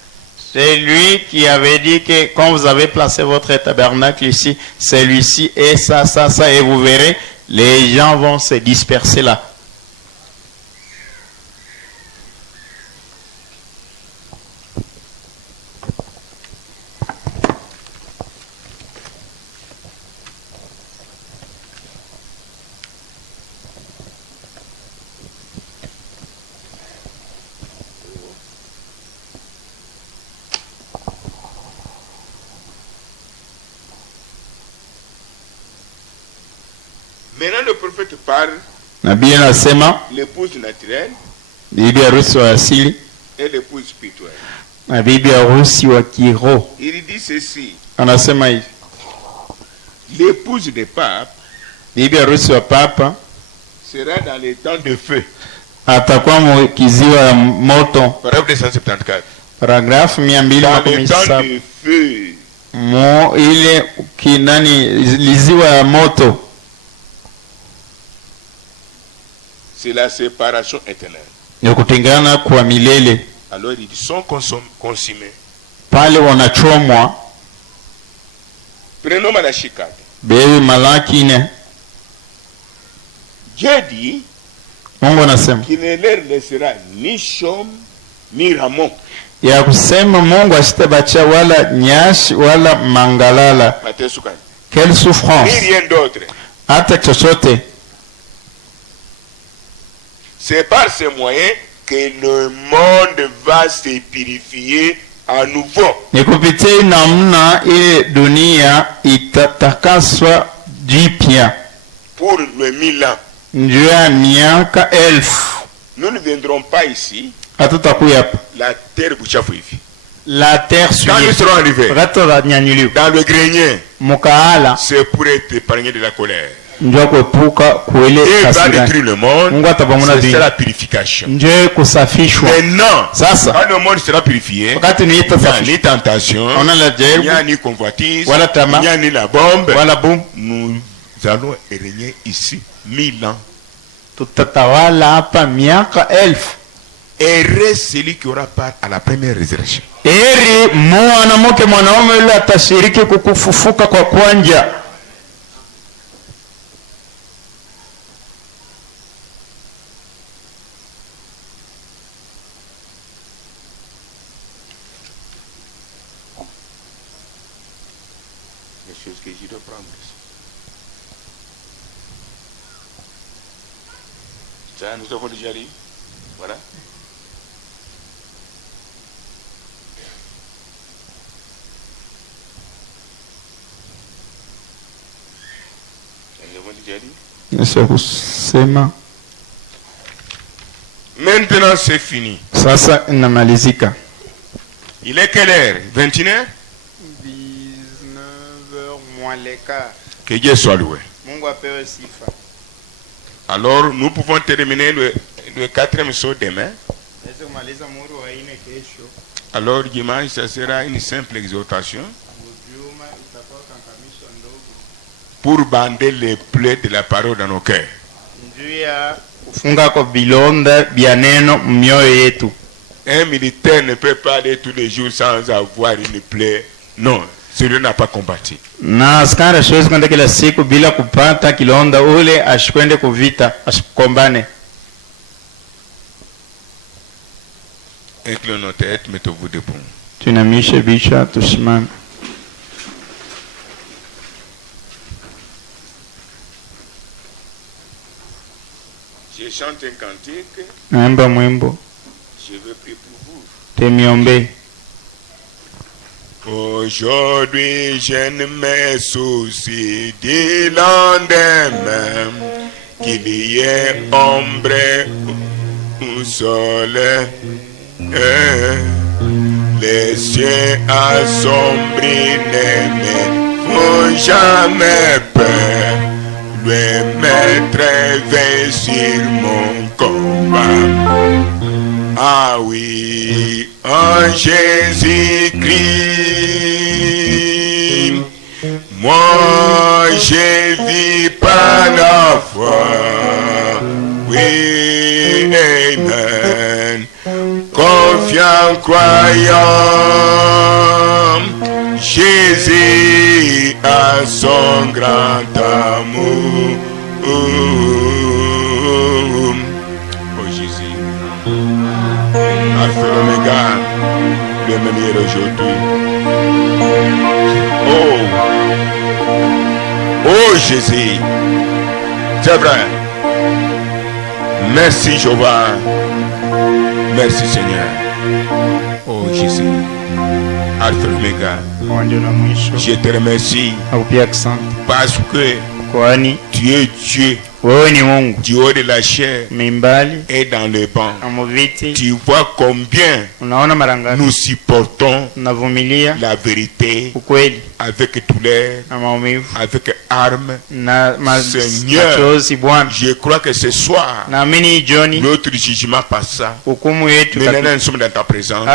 C'est lui qui avait dit que quand vous avez placé votre tabernacle ici, celui-ci et ça, et vous verrez, les gens vont se disperser là. Maintenant le prophète parle. Nabii anasema l'épouse naturelle bibi harusi wa asili et l'épouse spirituelle. Na bibi harusi wa kiroho. Il dit ceci. Anasema hivi. L'épouse des papes, bibi harusi wa papa, sera dans les temps de feu. Atakuwa mkiziwa ya moto. Paragraphe 274. Paragraphe 217. Dans les temps de feu. Mo ile kinani liziwa ya moto. C'est la séparation éternelle. Kutengana kwa milele. Alors ils sont consumés. Pale wanachomwa. Prenons Malachie 4. Bebe Malaki 4. Dieu dit Mungu anasema qu'il ne leur laissera ni chaume ni ramon. Ya kusema Mungu asitabacha wala nyashi wala mangalala. Quelle souffrance. Ni rien d'autre. Hata chochote. C'est par ce moyen que le monde va se purifier à nouveau. Nikupitia namna ile dunia itatakaswa jipya. Pour le 1000 ans. Njoo ya miaka 1000. Nous ne viendrons pas ici. Hatutakuja hapa. La terre buchafu hivi. La terre suivie. Quand nous serons arrivés dans le grenier, mukaala, c'est pour être épargné de la colère. Njoo kuepuka kuele kasirani. Et va détruire le monde. C'est la purification. Njoo kusafishwa. Maintenant, sasa quand le monde sera purifié, wakati ni itasafishwa, ni tentation, il n'y a ni convoitise, il n'y a ni la bombe, nous allons régner ici 1000 ans. Tutatawala hapa miaka 1000. Heureux celui qui aura part à la première résurrection. Heri mwanamke mwanaume yule atashiriki kukufufuka kwa kwanja. Les choses que je dois prendre. Ça, nous avons déjà lu. Voilà. Maintenant c'est fini. Sasa inamalizika. Il est quelle heure? 21h? Que Dieu soit loué. Alors, nous pouvons terminer le 4e saut demain. Alors, dimanche, ça sera une simple exhortation pour bander les plaies de la parole dans nos cœurs. Un militaire ne peut pas aller tous les jours sans avoir une plaie. Non, celui n'a pas combattu. Na askari asiwezi kwenda kila siku bila kupata kilonda, ule ashikwende kuvita, asikombane. Inclinez nos têtes, mettez-vous debout. Tuinamishe vichwa, tusimame. Je chante un cantique. Naimba mwimbo. Je veux prier pour vous. Temiombe. Aujourd'hui, je ne me soucie du lendemain, qu'il y ait ombre ou soleil. Les cieux assombris ne me font jamais peur. Le maître veille sur mon combat. Ah oui, en Jésus-Christ, moi je vis par la foi. Oui, amen. Confiant, croyant, Jésus a son grand amour. Oh Jésus, Alpha et Omega, le même hier aujourd'hui. Oh Jésus, c'est vrai. Merci Jéhovah. Merci Seigneur. Oh Jésus, Alpha et Omega, je te remercie parce que tu es Dieu. Du haut de la chair et dans le banc. Tu vois combien nous supportons la vérité avec douleur, avec armes. Seigneur, je crois que ce soir, notre jugement passa. Maintenant, nous sommes dans ta présence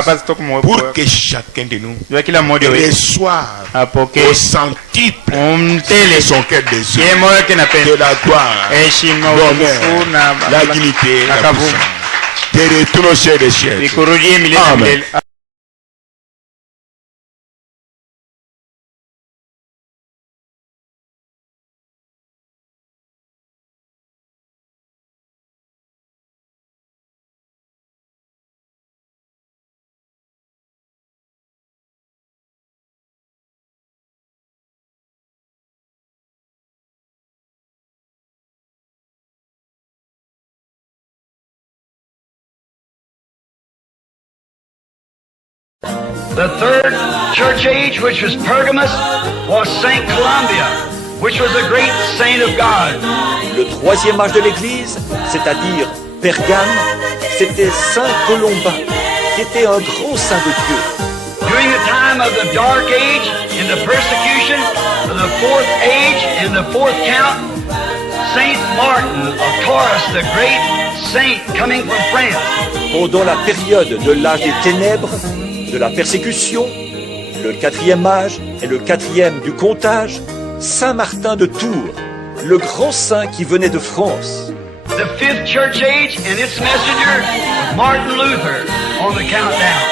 pour que chacun de nous reçoive au centuple de son cœur des yeux de la gloire, l'honneur, la dignité, la puissance. Te retourne au ciel des cieux. Amen. The third church age, which was Pergamus, was Saint Columbia, which was a great saint of God. Le troisième âge de l'Église, c'est-à-dire Pergame, c'était Saint Colomba, qui était un grand saint de Dieu. During the time of the Dark Age, in the persecution of the fourth age, in the fourth count, Saint Martin of Tours, the great saint coming from France. Pendant la période de l'âge des ténèbres, de la persécution, le quatrième âge et le quatrième du comptage, Saint Martin de Tours, le grand saint qui venait de France. The fifth church age and its messenger, Martin Luther, on the countdown.